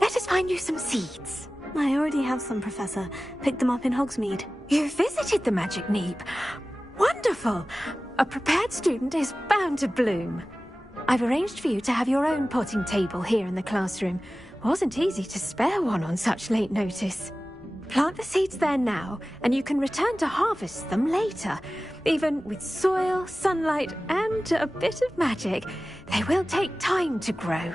Let us find you some seeds. I already have some, Professor. Picked them up in Hogsmeade. You visited the Magic Neep. Wonderful! A prepared student is bound to bloom. I've arranged for you to have your own potting table here in the classroom. Wasn't easy to spare one on such late notice. Plant the seeds there now, and you can return to harvest them later. Even with soil, sunlight, and a bit of magic, they will take time to grow.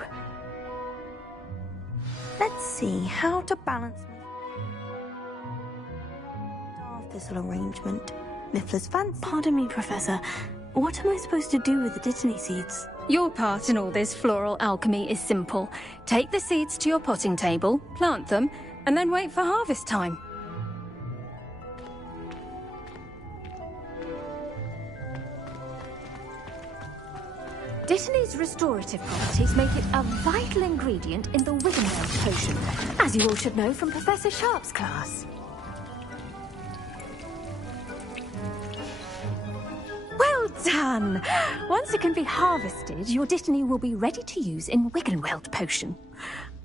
Let's see how to balance thistle arrangement. Mifflin's fancy. Pardon me, Professor. What am I supposed to do with the Dittany seeds? Your part in all this floral alchemy is simple. Take the seeds to your potting table, plant them, and then wait for harvest time. Dittany's restorative properties make it a vital ingredient in the Wiggenweld potion, as you all should know from Professor Sharp's class. Well done! Once it can be harvested, your Dittany will be ready to use in Wiggenweld potion.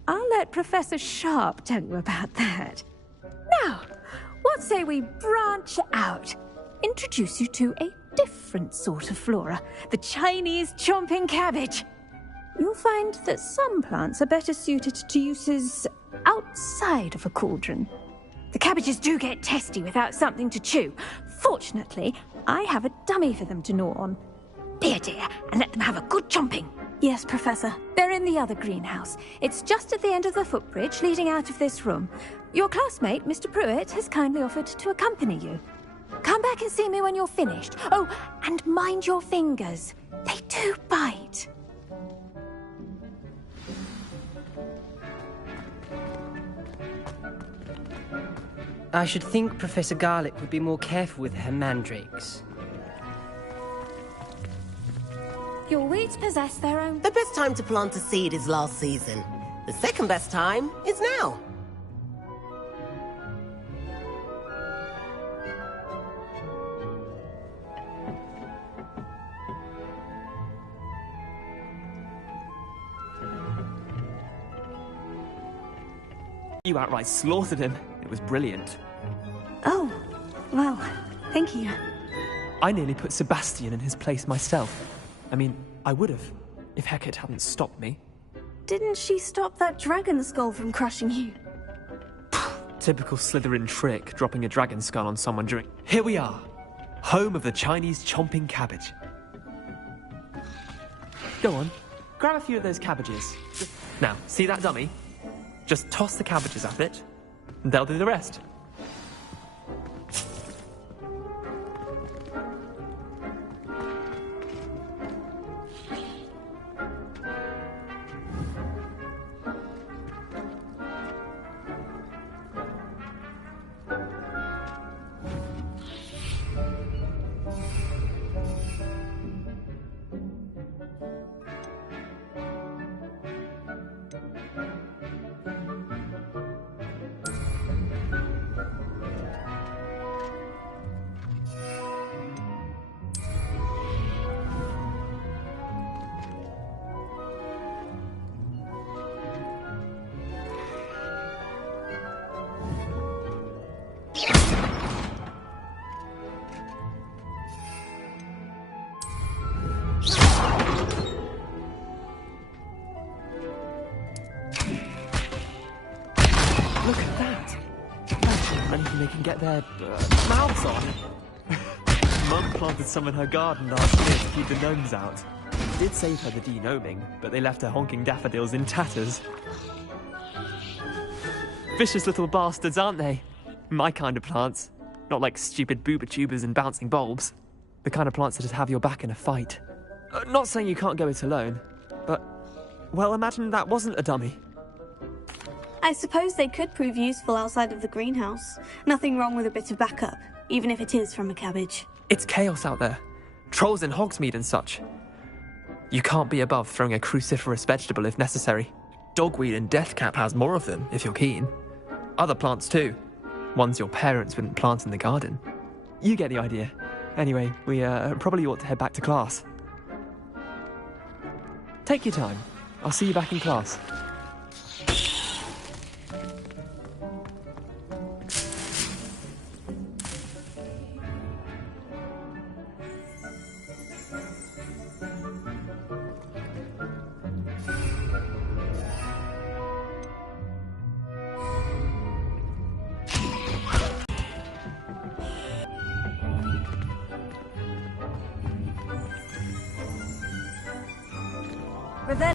I'll let Professor Sharp tell you about that. Now, what say we branch out? Introduce you to a different sort of flora, the Chinese chomping cabbage. You'll find that some plants are better suited to uses outside of a cauldron. The cabbages do get testy without something to chew. Fortunately, I have a dummy for them to gnaw on. Be a dear and let them have a good chomping. Yes, Professor. They're in the other greenhouse. It's just at the end of the footbridge leading out of this room. Your classmate, Mr. Pruitt, has kindly offered to accompany you. Come back and see me when you're finished. Oh, and mind your fingers. They do bite. I should think Professor Garlick would be more careful with her mandrakes. Your weeds possess their own... The best time to plant a seed is last season. The second best time is now. You outright slaughtered him. It was brilliant. Oh, well, thank you. I nearly put Sebastian in his place myself. I mean, I would have, if Hecate hadn't stopped me. Didn't she stop that dragon skull from crushing you? Typical Slytherin trick, dropping a dragon skull on someone during... Here we are, home of the Chinese chomping cabbage. Go on, grab a few of those cabbages. Now, see that dummy? Just toss the cabbages at it, and they'll do the rest. Look at that! Anything they can get their mouths on. Mum planted some in her garden last year to keep the gnomes out. Did save her the de-gnoming, but they left her honking daffodils in tatters. Vicious little bastards, aren't they? My kind of plants. Not like stupid booba-tubers and bouncing bulbs. The kind of plants that'd have your back in a fight. Not saying you can't go it alone, but... well, imagine that wasn't a dummy. I suppose they could prove useful outside of the greenhouse. Nothing wrong with a bit of backup, even if it is from a cabbage. It's chaos out there. Trolls in Hogsmeade and such. You can't be above throwing a cruciferous vegetable if necessary. Dogweed and deathcap has more of them, if you're keen. Other plants too. Ones your parents wouldn't plant in the garden. You get the idea. Anyway, we probably ought to head back to class. Take your time. I'll see you back in class. Revenge.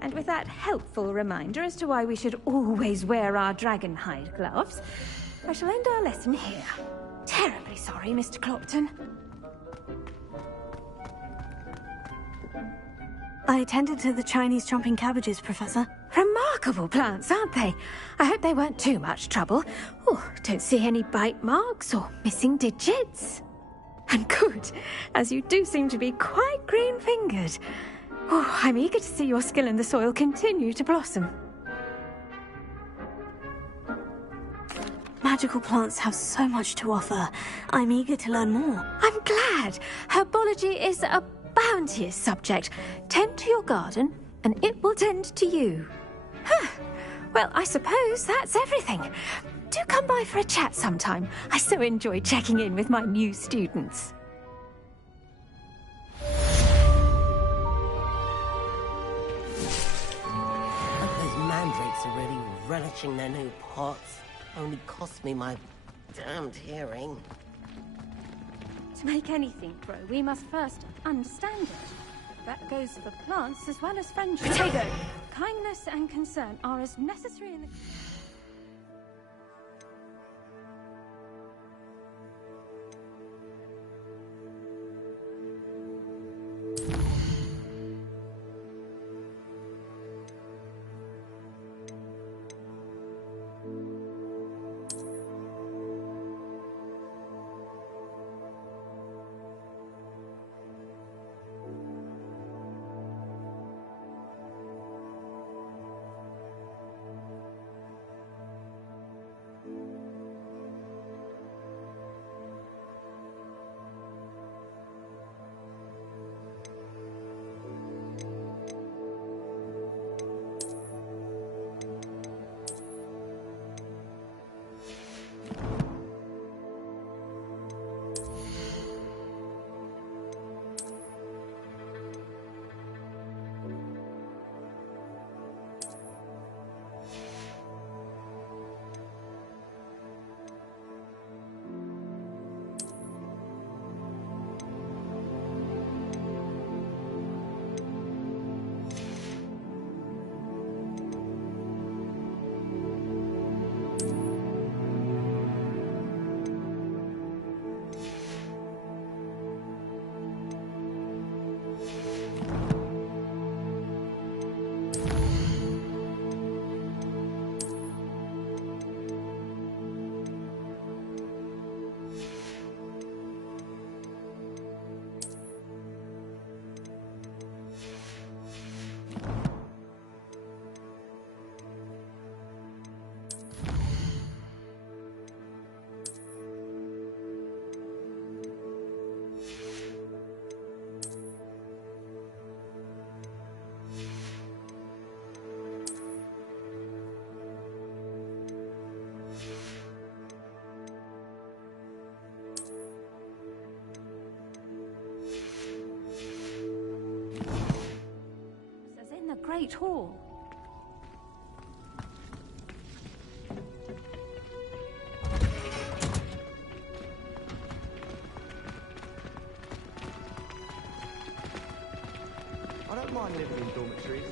And with that helpful reminder as to why we should always wear our dragon hide gloves, I shall end our lesson here. Terribly sorry, Mr. Clopton. I attended to the Chinese chomping cabbages, Professor. Remarkable plants, aren't they? I hope they weren't too much trouble. Oh, don't see any bite marks or missing digits. And good, as you do seem to be quite green-fingered. Oh, I'm eager to see your skill in the soil continue to blossom. Magical plants have so much to offer. I'm eager to learn more. I'm glad. Herbology is a bounteous subject. Tend to your garden, and it will tend to you. Huh. Well, I suppose that's everything. Do come by for a chat sometime. I so enjoy checking in with my new students. Mandrakes are really relishing their new pots. Only cost me my damned hearing. To make anything grow, we must first understand it. That goes for plants as well as friendship. Potato! Kindness and concern are as necessary in the... Great Hall. don't mind living in dormitories.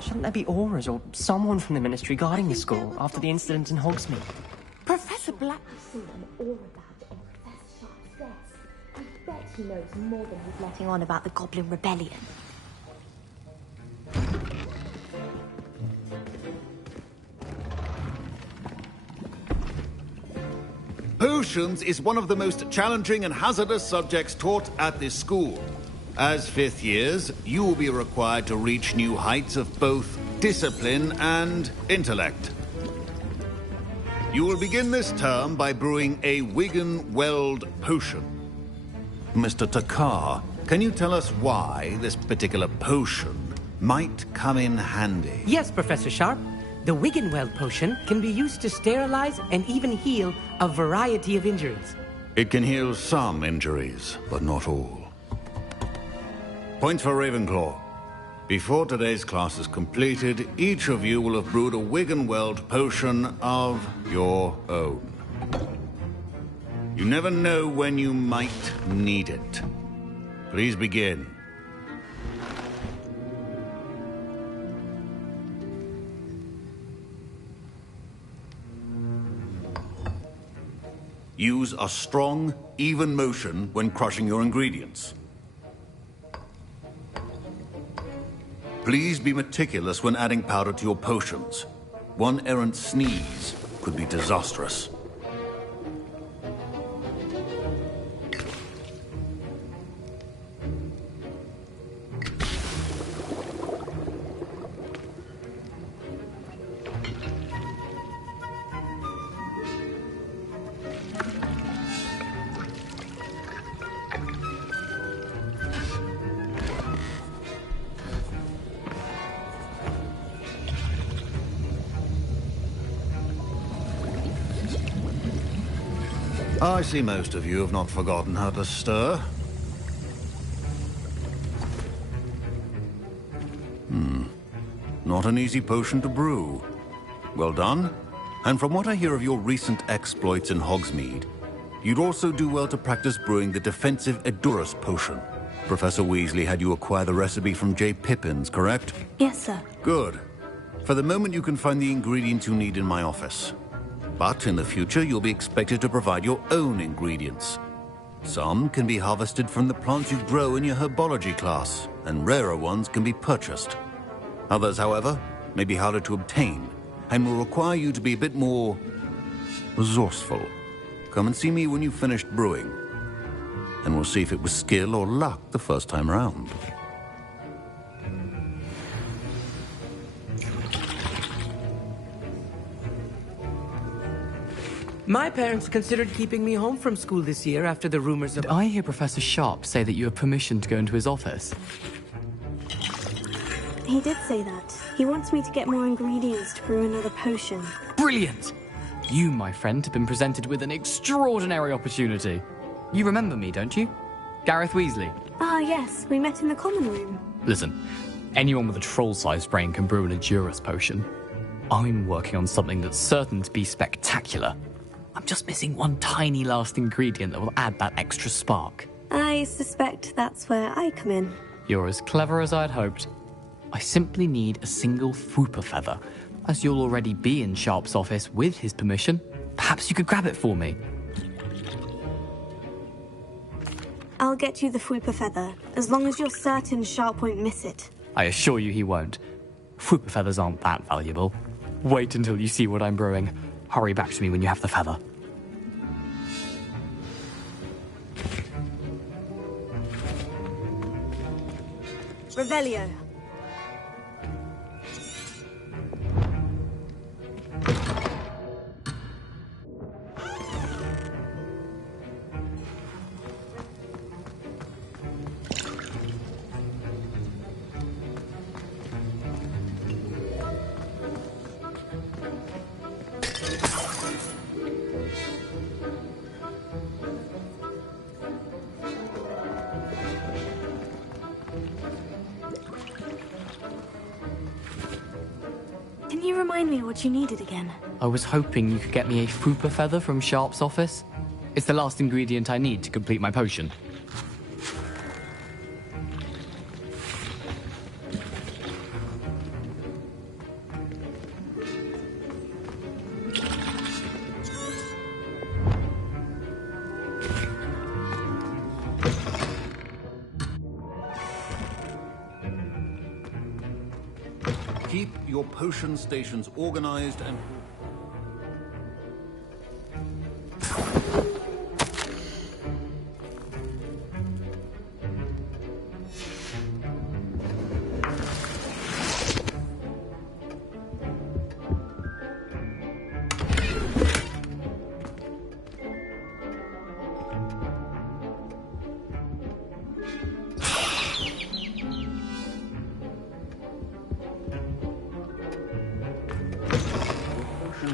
Shouldn't there be auras or someone from the Ministry guarding the school after the incident in Hogsmeade? Professor Black... I bet he knows more than he's letting on about the Goblin Rebellion. Potions is one of the most challenging and hazardous subjects taught at this school. As fifth years, you will be required to reach new heights of both discipline and intellect. You will begin this term by brewing a Wigan-Weld potion. Mr. Takar, can you tell us why this particular potion might come in handy? Yes, Professor Sharp. The Wigan-Weld potion can be used to sterilize and even heal a variety of injuries. It can heal some injuries, but not all. Points for Ravenclaw. Before today's class is completed, each of you will have brewed a Wigan-Weld potion of your own. You never know when you might need it. Please begin. Use a strong, even motion when crushing your ingredients. Please be meticulous when adding powder to your potions. One errant sneeze could be disastrous. I see most of you have not forgotten how to stir. Not an easy potion to brew. Well done. And from what I hear of your recent exploits in Hogsmeade, you'd also do well to practice brewing the defensive Edurus potion. Professor Weasley had you acquire the recipe from J. Pippins, correct? Yes, sir. Good. For the moment, you can find the ingredients you need in my office. But in the future, you'll be expected to provide your own ingredients. Some can be harvested from the plants you grow in your herbology class, and rarer ones can be purchased. Others, however, may be harder to obtain, and will require you to be a bit more resourceful. Come and see me when you've finished brewing, and we'll see if it was skill or luck the first time around. My parents considered keeping me home from school this year after the rumors of... Did I hear Professor Sharp say that you have permission to go into his office? He did say that. He wants me to get more ingredients to brew another potion. Brilliant! You, my friend, have been presented with an extraordinary opportunity. You remember me, don't you? Gareth Weasley. Ah, yes. We met in the common room. Listen, anyone with a troll-sized brain can brew an Edurus potion. I'm working on something that's certain to be spectacular. I'm just missing one tiny last ingredient that will add that extra spark. I suspect that's where I come in. You're as clever as I'd hoped. I simply need a single Fwooper feather. As you'll already be in Sharp's office with his permission, perhaps you could grab it for me. I'll get you the Fuipa feather, as long as you're certain Sharp won't miss it. I assure you he won't. Fuipa feathers aren't that valuable. Wait until you see what I'm brewing. Hurry back to me when you have the feather. Revelio. Can you remind me what you needed again? I was hoping you could get me a Fuipa feather from Sharp's office. It's the last ingredient I need to complete my potion. Keep your potion stations organized and...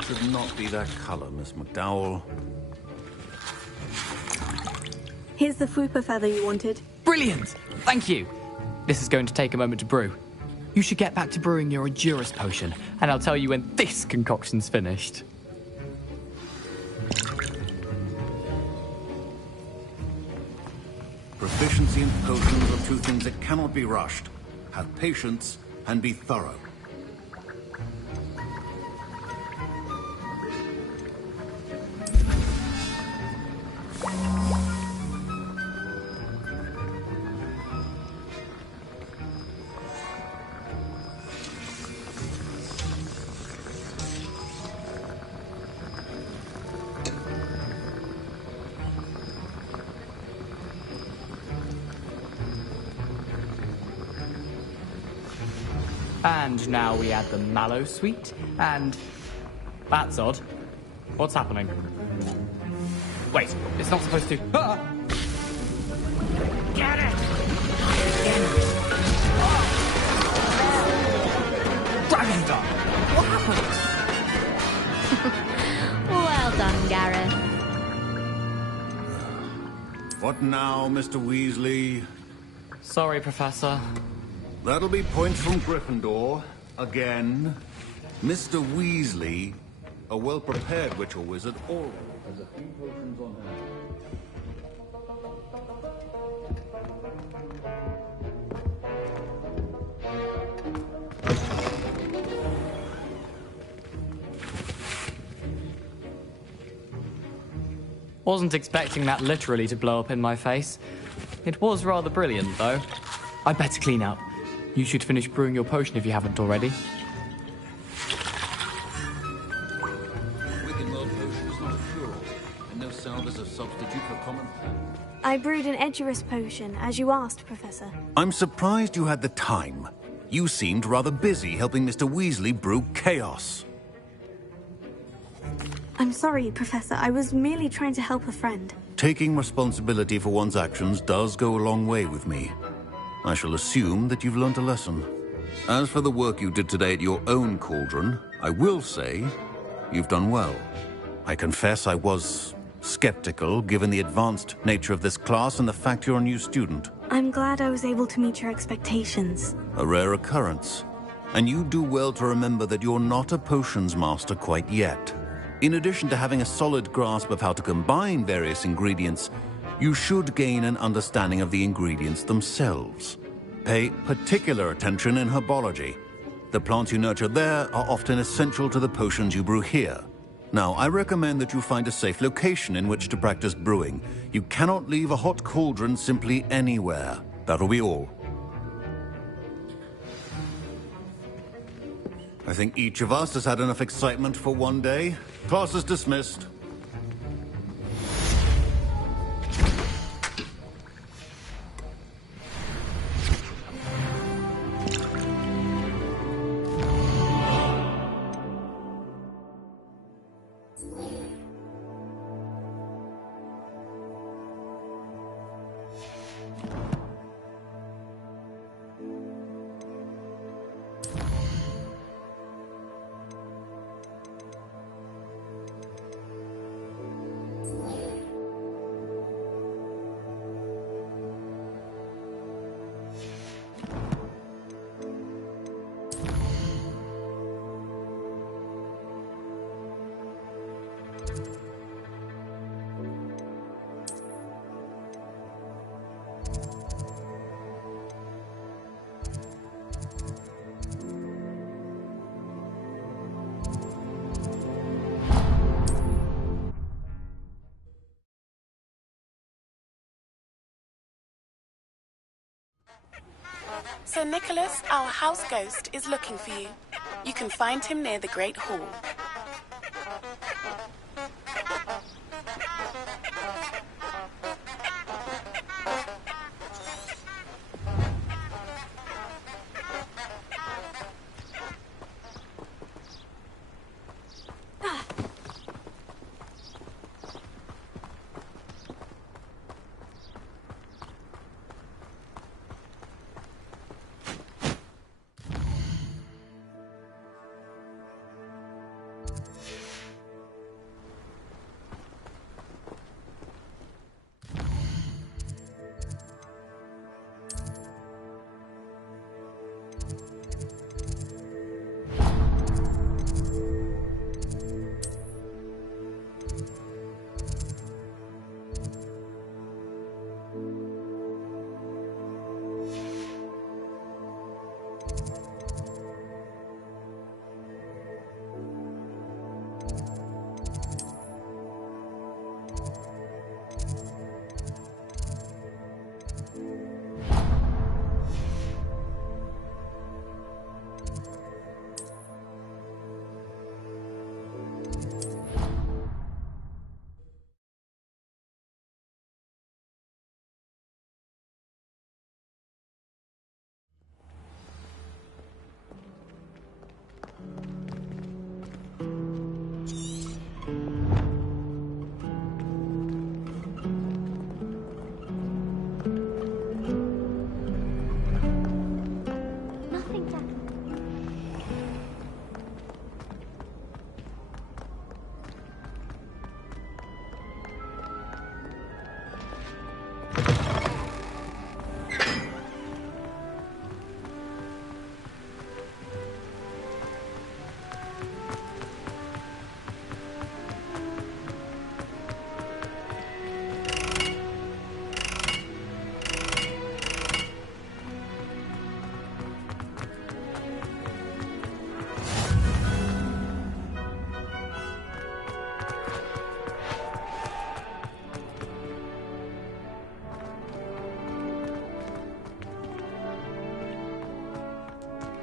should not be that color, Miss McDowell. Here's the Fuipa feather you wanted. Brilliant! Thank you! This is going to take a moment to brew. You should get back to brewing your Adurus potion, and I'll tell you when this concoction's finished. Proficiency in potions are two things that cannot be rushed. Have patience and be thorough. And now we add the mallow sweet, and... That's odd. What's happening? Wait, it's not supposed to... Ah! Get it! Dragon Dog! What happened? Well done, Gareth. What now, Mr. Weasley? Sorry, Professor. That'll be points from Gryffindor. Again. Mr. Weasley, a well-prepared witch or wizard, always has a few potions on hand. Wasn't expecting that literally to blow up in my face. It was rather brilliant, though. I'd better clean up. You should finish brewing your potion if you haven't already. Wickenwell potion is not a cure, and no salve is a substitute for common. I brewed an Edurus potion, as you asked, Professor. I'm surprised you had the time. You seemed rather busy helping Mr. Weasley brew chaos. I'm sorry, Professor. I was merely trying to help a friend. Taking responsibility for one's actions does go a long way with me. I shall assume that you've learnt a lesson. As for the work you did today at your own cauldron, I will say you've done well. I confess I was skeptical, given the advanced nature of this class and the fact you're a new student. I'm glad I was able to meet your expectations. A rare occurrence. And you do well to remember that you're not a potions master quite yet. In addition to having a solid grasp of how to combine various ingredients, you should gain an understanding of the ingredients themselves. Pay particular attention in herbology. The plants you nurture there are often essential to the potions you brew here. Now, I recommend that you find a safe location in which to practice brewing. You cannot leave a hot cauldron simply anywhere. That'll be all. I think each of us has had enough excitement for one day. Class is dismissed. Sir Nicholas, our house ghost, is looking for you. You can find him near the Great Hall.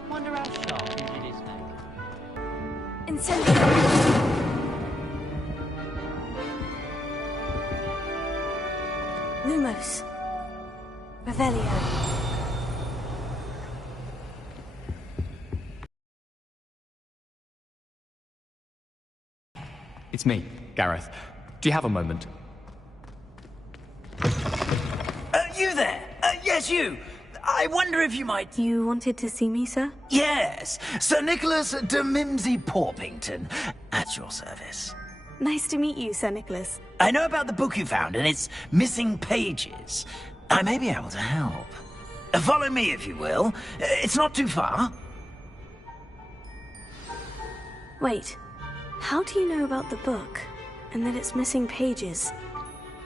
Wonder how sharp you did his neck. Incendiary! Lumos. Revelio. It's me, Gareth. Do you have a moment? You there? Yes, you. I wonder if you might... You wanted to see me, sir? Yes, Sir Nicholas de Mimsy Porpington, at your service. Nice to meet you, Sir Nicholas. I know about the book you found and its missing pages. I may be able to help. Follow me, if you will. It's not too far. Wait, how do you know about the book, and that it's missing pages?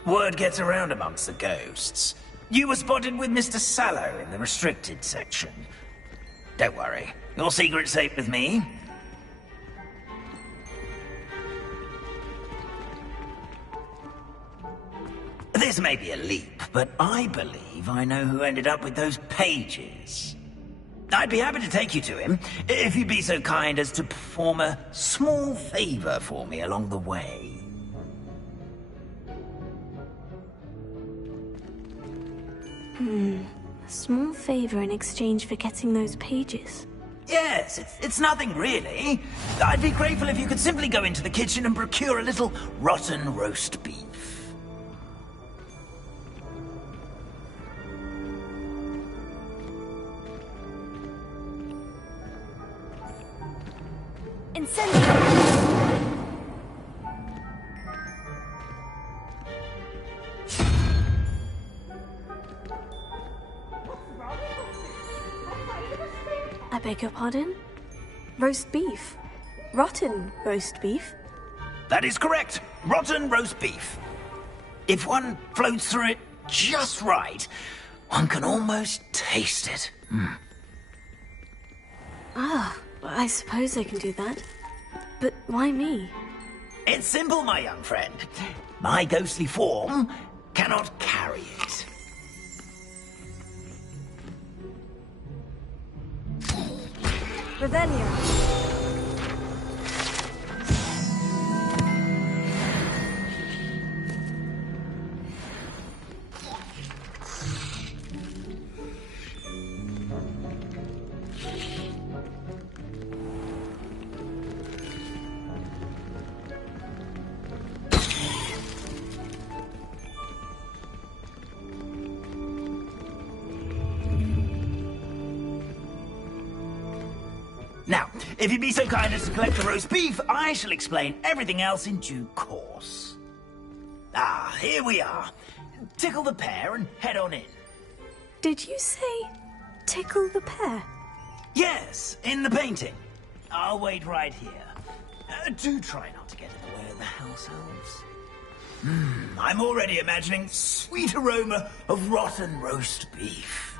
Word gets around amongst the ghosts. You were spotted with Mr. Sallow in the restricted section. Don't worry, your secret's safe with me. This may be a leap, but I believe I know who ended up with those pages. I'd be happy to take you to him, if you'd be so kind as to perform a small favor for me along the way. A small favor in exchange for getting those pages. Yes, it's nothing really. I'd be grateful if you could simply go into the kitchen and procure a little rotten roast beef. I beg your pardon? Roast beef? Rotten roast beef? That is correct. Rotten roast beef. If one floats through it just right, one can almost taste it. Ah, I suppose I can do that. But why me? It's simple, my young friend. My ghostly form cannot carry it. Revelio. Now, if you'd be so kind as to collect the roast beef, I shall explain everything else in due course. Ah, here we are. Tickle the pear and head on in. Did you say tickle the pear? Yes, in the painting. I'll wait right here. Do try not to get in the way of the house elves. I'm already imagining sweet aroma of rotten roast beef.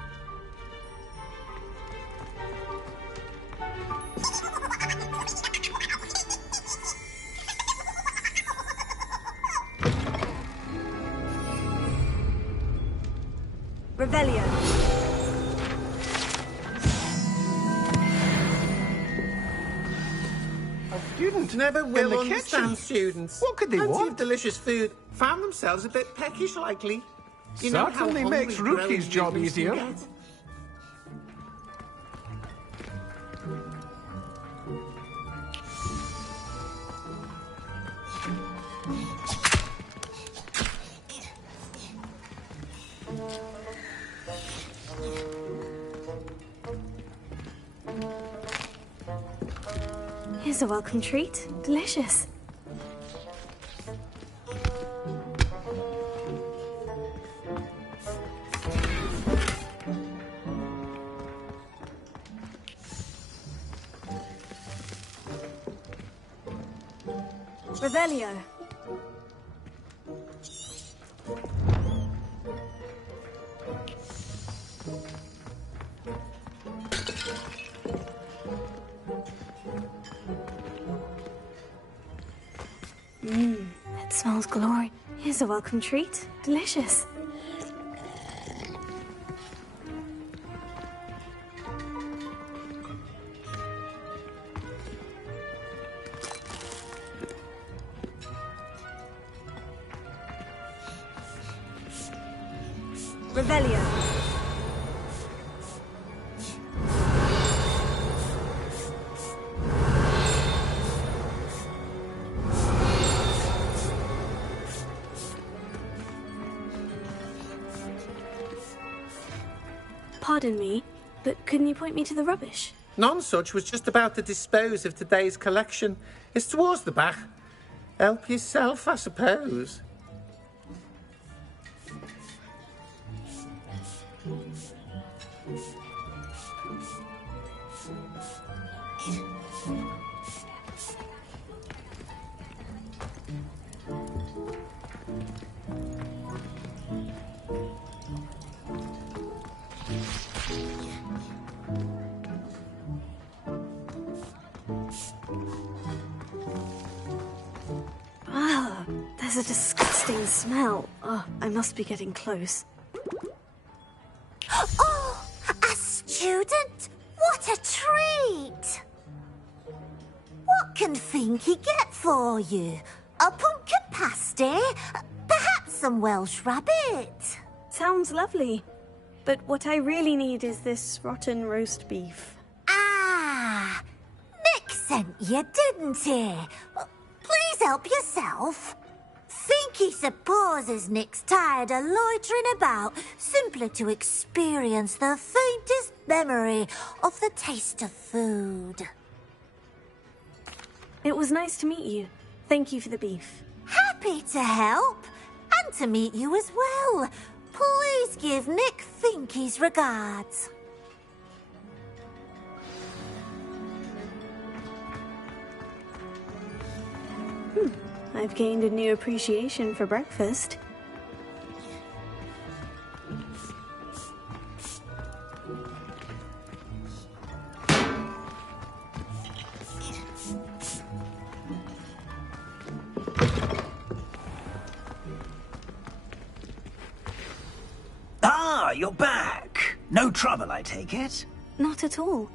Revelio. A student never will the understand kitchen. students. What could they Plenty want? of delicious food. Found themselves a bit peckish, likely. You know how Certainly hungry makes Rookie's growing job humans can easier. get? Here's a welcome treat. Delicious. Revelio. It smells glorious. Here's a welcome treat. Delicious. Revelio. Pardon me, but couldn't you point me to the rubbish? None such was just about to dispose of today's collection. It's towards the back. Help yourself, I suppose. Ah, there's There's a disgusting smell. Oh, I must be getting close. Oh, a student? What a treat! What can Finky get for you? A pumpkin pasty? Perhaps some Welsh rabbit? Sounds lovely. But what I really need is this rotten roast beef. Ah, Nick sent you, didn't he? Please help yourself. Finky supposes Nick's tired of loitering about, simply to experience the faintest memory of the taste of food. It was nice to meet you. Thank you for the beef. Happy to help, and to meet you as well. Please give Nick Finky's regards. I've gained a new appreciation for breakfast. Ah, you're back. No trouble, I take it? Not at all.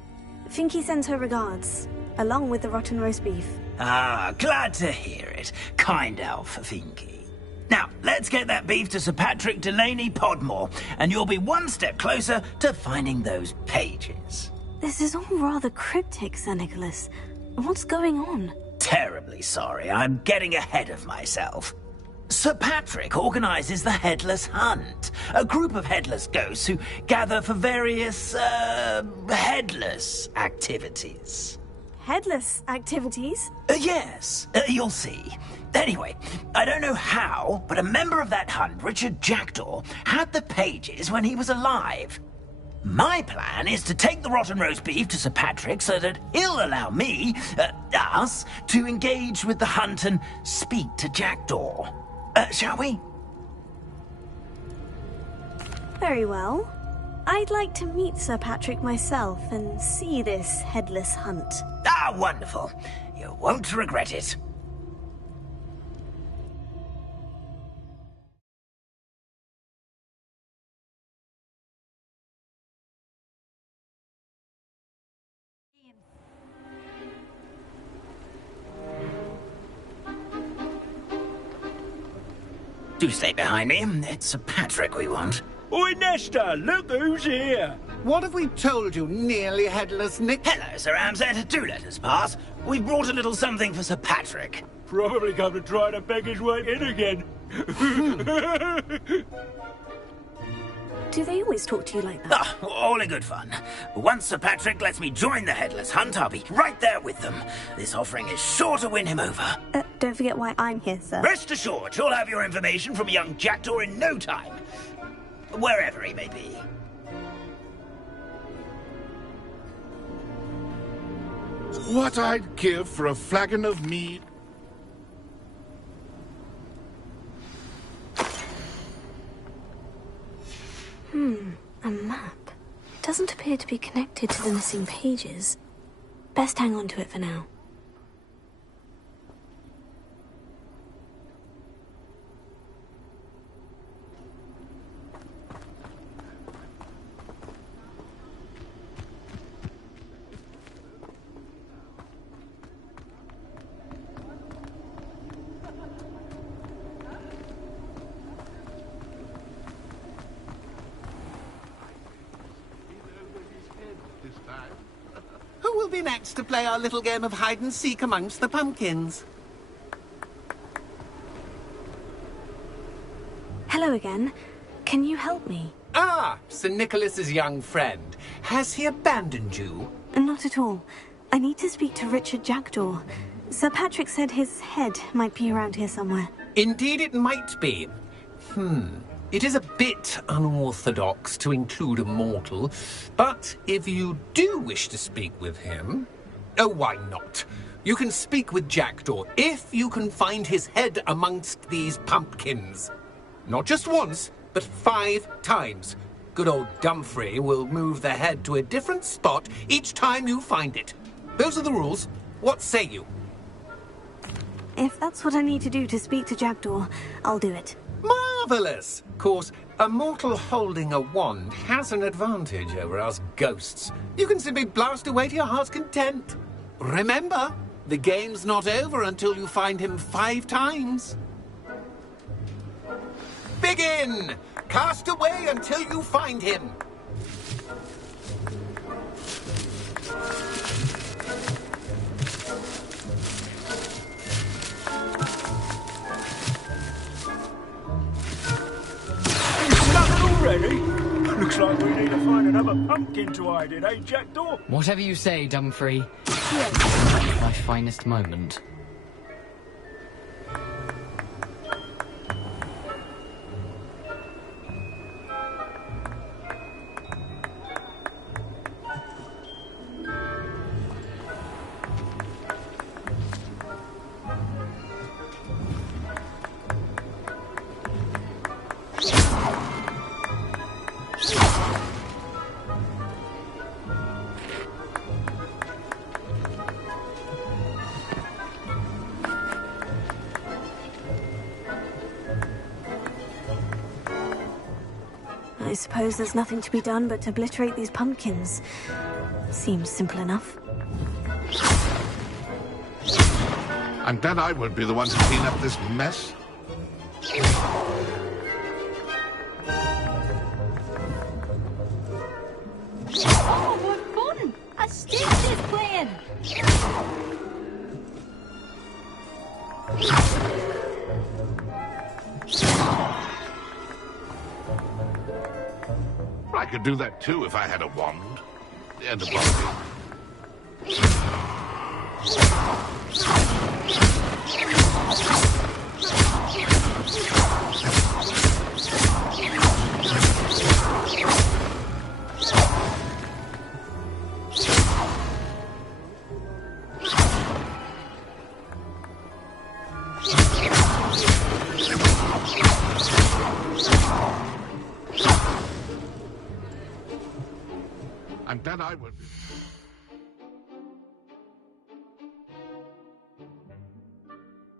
Finky sends her regards, along with the rotten roast beef. Ah, glad to hear it. Kind elf for Finky. Now, let's get that beef to Sir Patrick Delaney Podmore, and you'll be one step closer to finding those pages. This is all rather cryptic, Sir Nicholas. What's going on? Terribly sorry, I'm getting ahead of myself. Sir Patrick organises the Headless Hunt, a group of headless ghosts who gather for various, headless activities. Headless activities? Yes, you'll see. Anyway, I don't know how, but a member of that hunt, Richard Jackdaw, had the pages when he was alive. My plan is to take the rotten roast beef to Sir Patrick so that he'll allow me, us, to engage with the hunt and speak to Jackdaw. Shall we? Very well. I'd like to meet Sir Patrick myself and see this headless hunt. Ah, wonderful. You won't regret it. Do stay behind me. It's Sir Patrick we want. Oi, Nesta, look who's here. What have we told you, nearly headless Nick? Hello, Sir Ramsay. Do let us pass. We've brought a little something for Sir Patrick. Probably come to try to beg his way in again. Do they always talk to you like that? Ah, all in good fun. Once Sir Patrick lets me join the Headless Hunt, I'll be right there with them. This offering is sure to win him over. Don't forget why I'm here, sir. Rest assured, you'll have your information from young Jackdaw in no time. Wherever he may be. What I'd give for a flagon of mead. A map. Doesn't appear to be connected to the missing pages. Best hang on to it for now. Who will be next to play our little game of hide-and-seek amongst the pumpkins? Hello again. Can you help me? Ah, Sir Nicholas's young friend. Has he abandoned you? Not at all. I need to speak to Richard Jackdaw. Sir Patrick said his head might be around here somewhere. Indeed it might be. It is a bit unorthodox to include a mortal, but if you do wish to speak with him... Oh, why not? You can speak with Jackdaw if you can find his head amongst these pumpkins. Not just once, but 5 times. Good old Dumfrey will move the head to a different spot each time you find it. Those are the rules. What say you? If that's what I need to do to speak to Jackdaw, I'll do it. Marvellous! Of course, a mortal holding a wand has an advantage over us ghosts. You can simply blast away to your heart's content. Remember, the game's not over until you find him 5 times. Begin! Cast away until you find him. Already? Looks like we need to find another pumpkin to hide in, eh, Jackdaw? Whatever you say, Dumfrey. My finest moment. I suppose there's nothing to be done but obliterate these pumpkins. Seems simple enough. And then I won't be the one to clean up this mess. Oh, what fun! A Stitch is playing! I could do that too if I had a wand. And a wand. And then I would...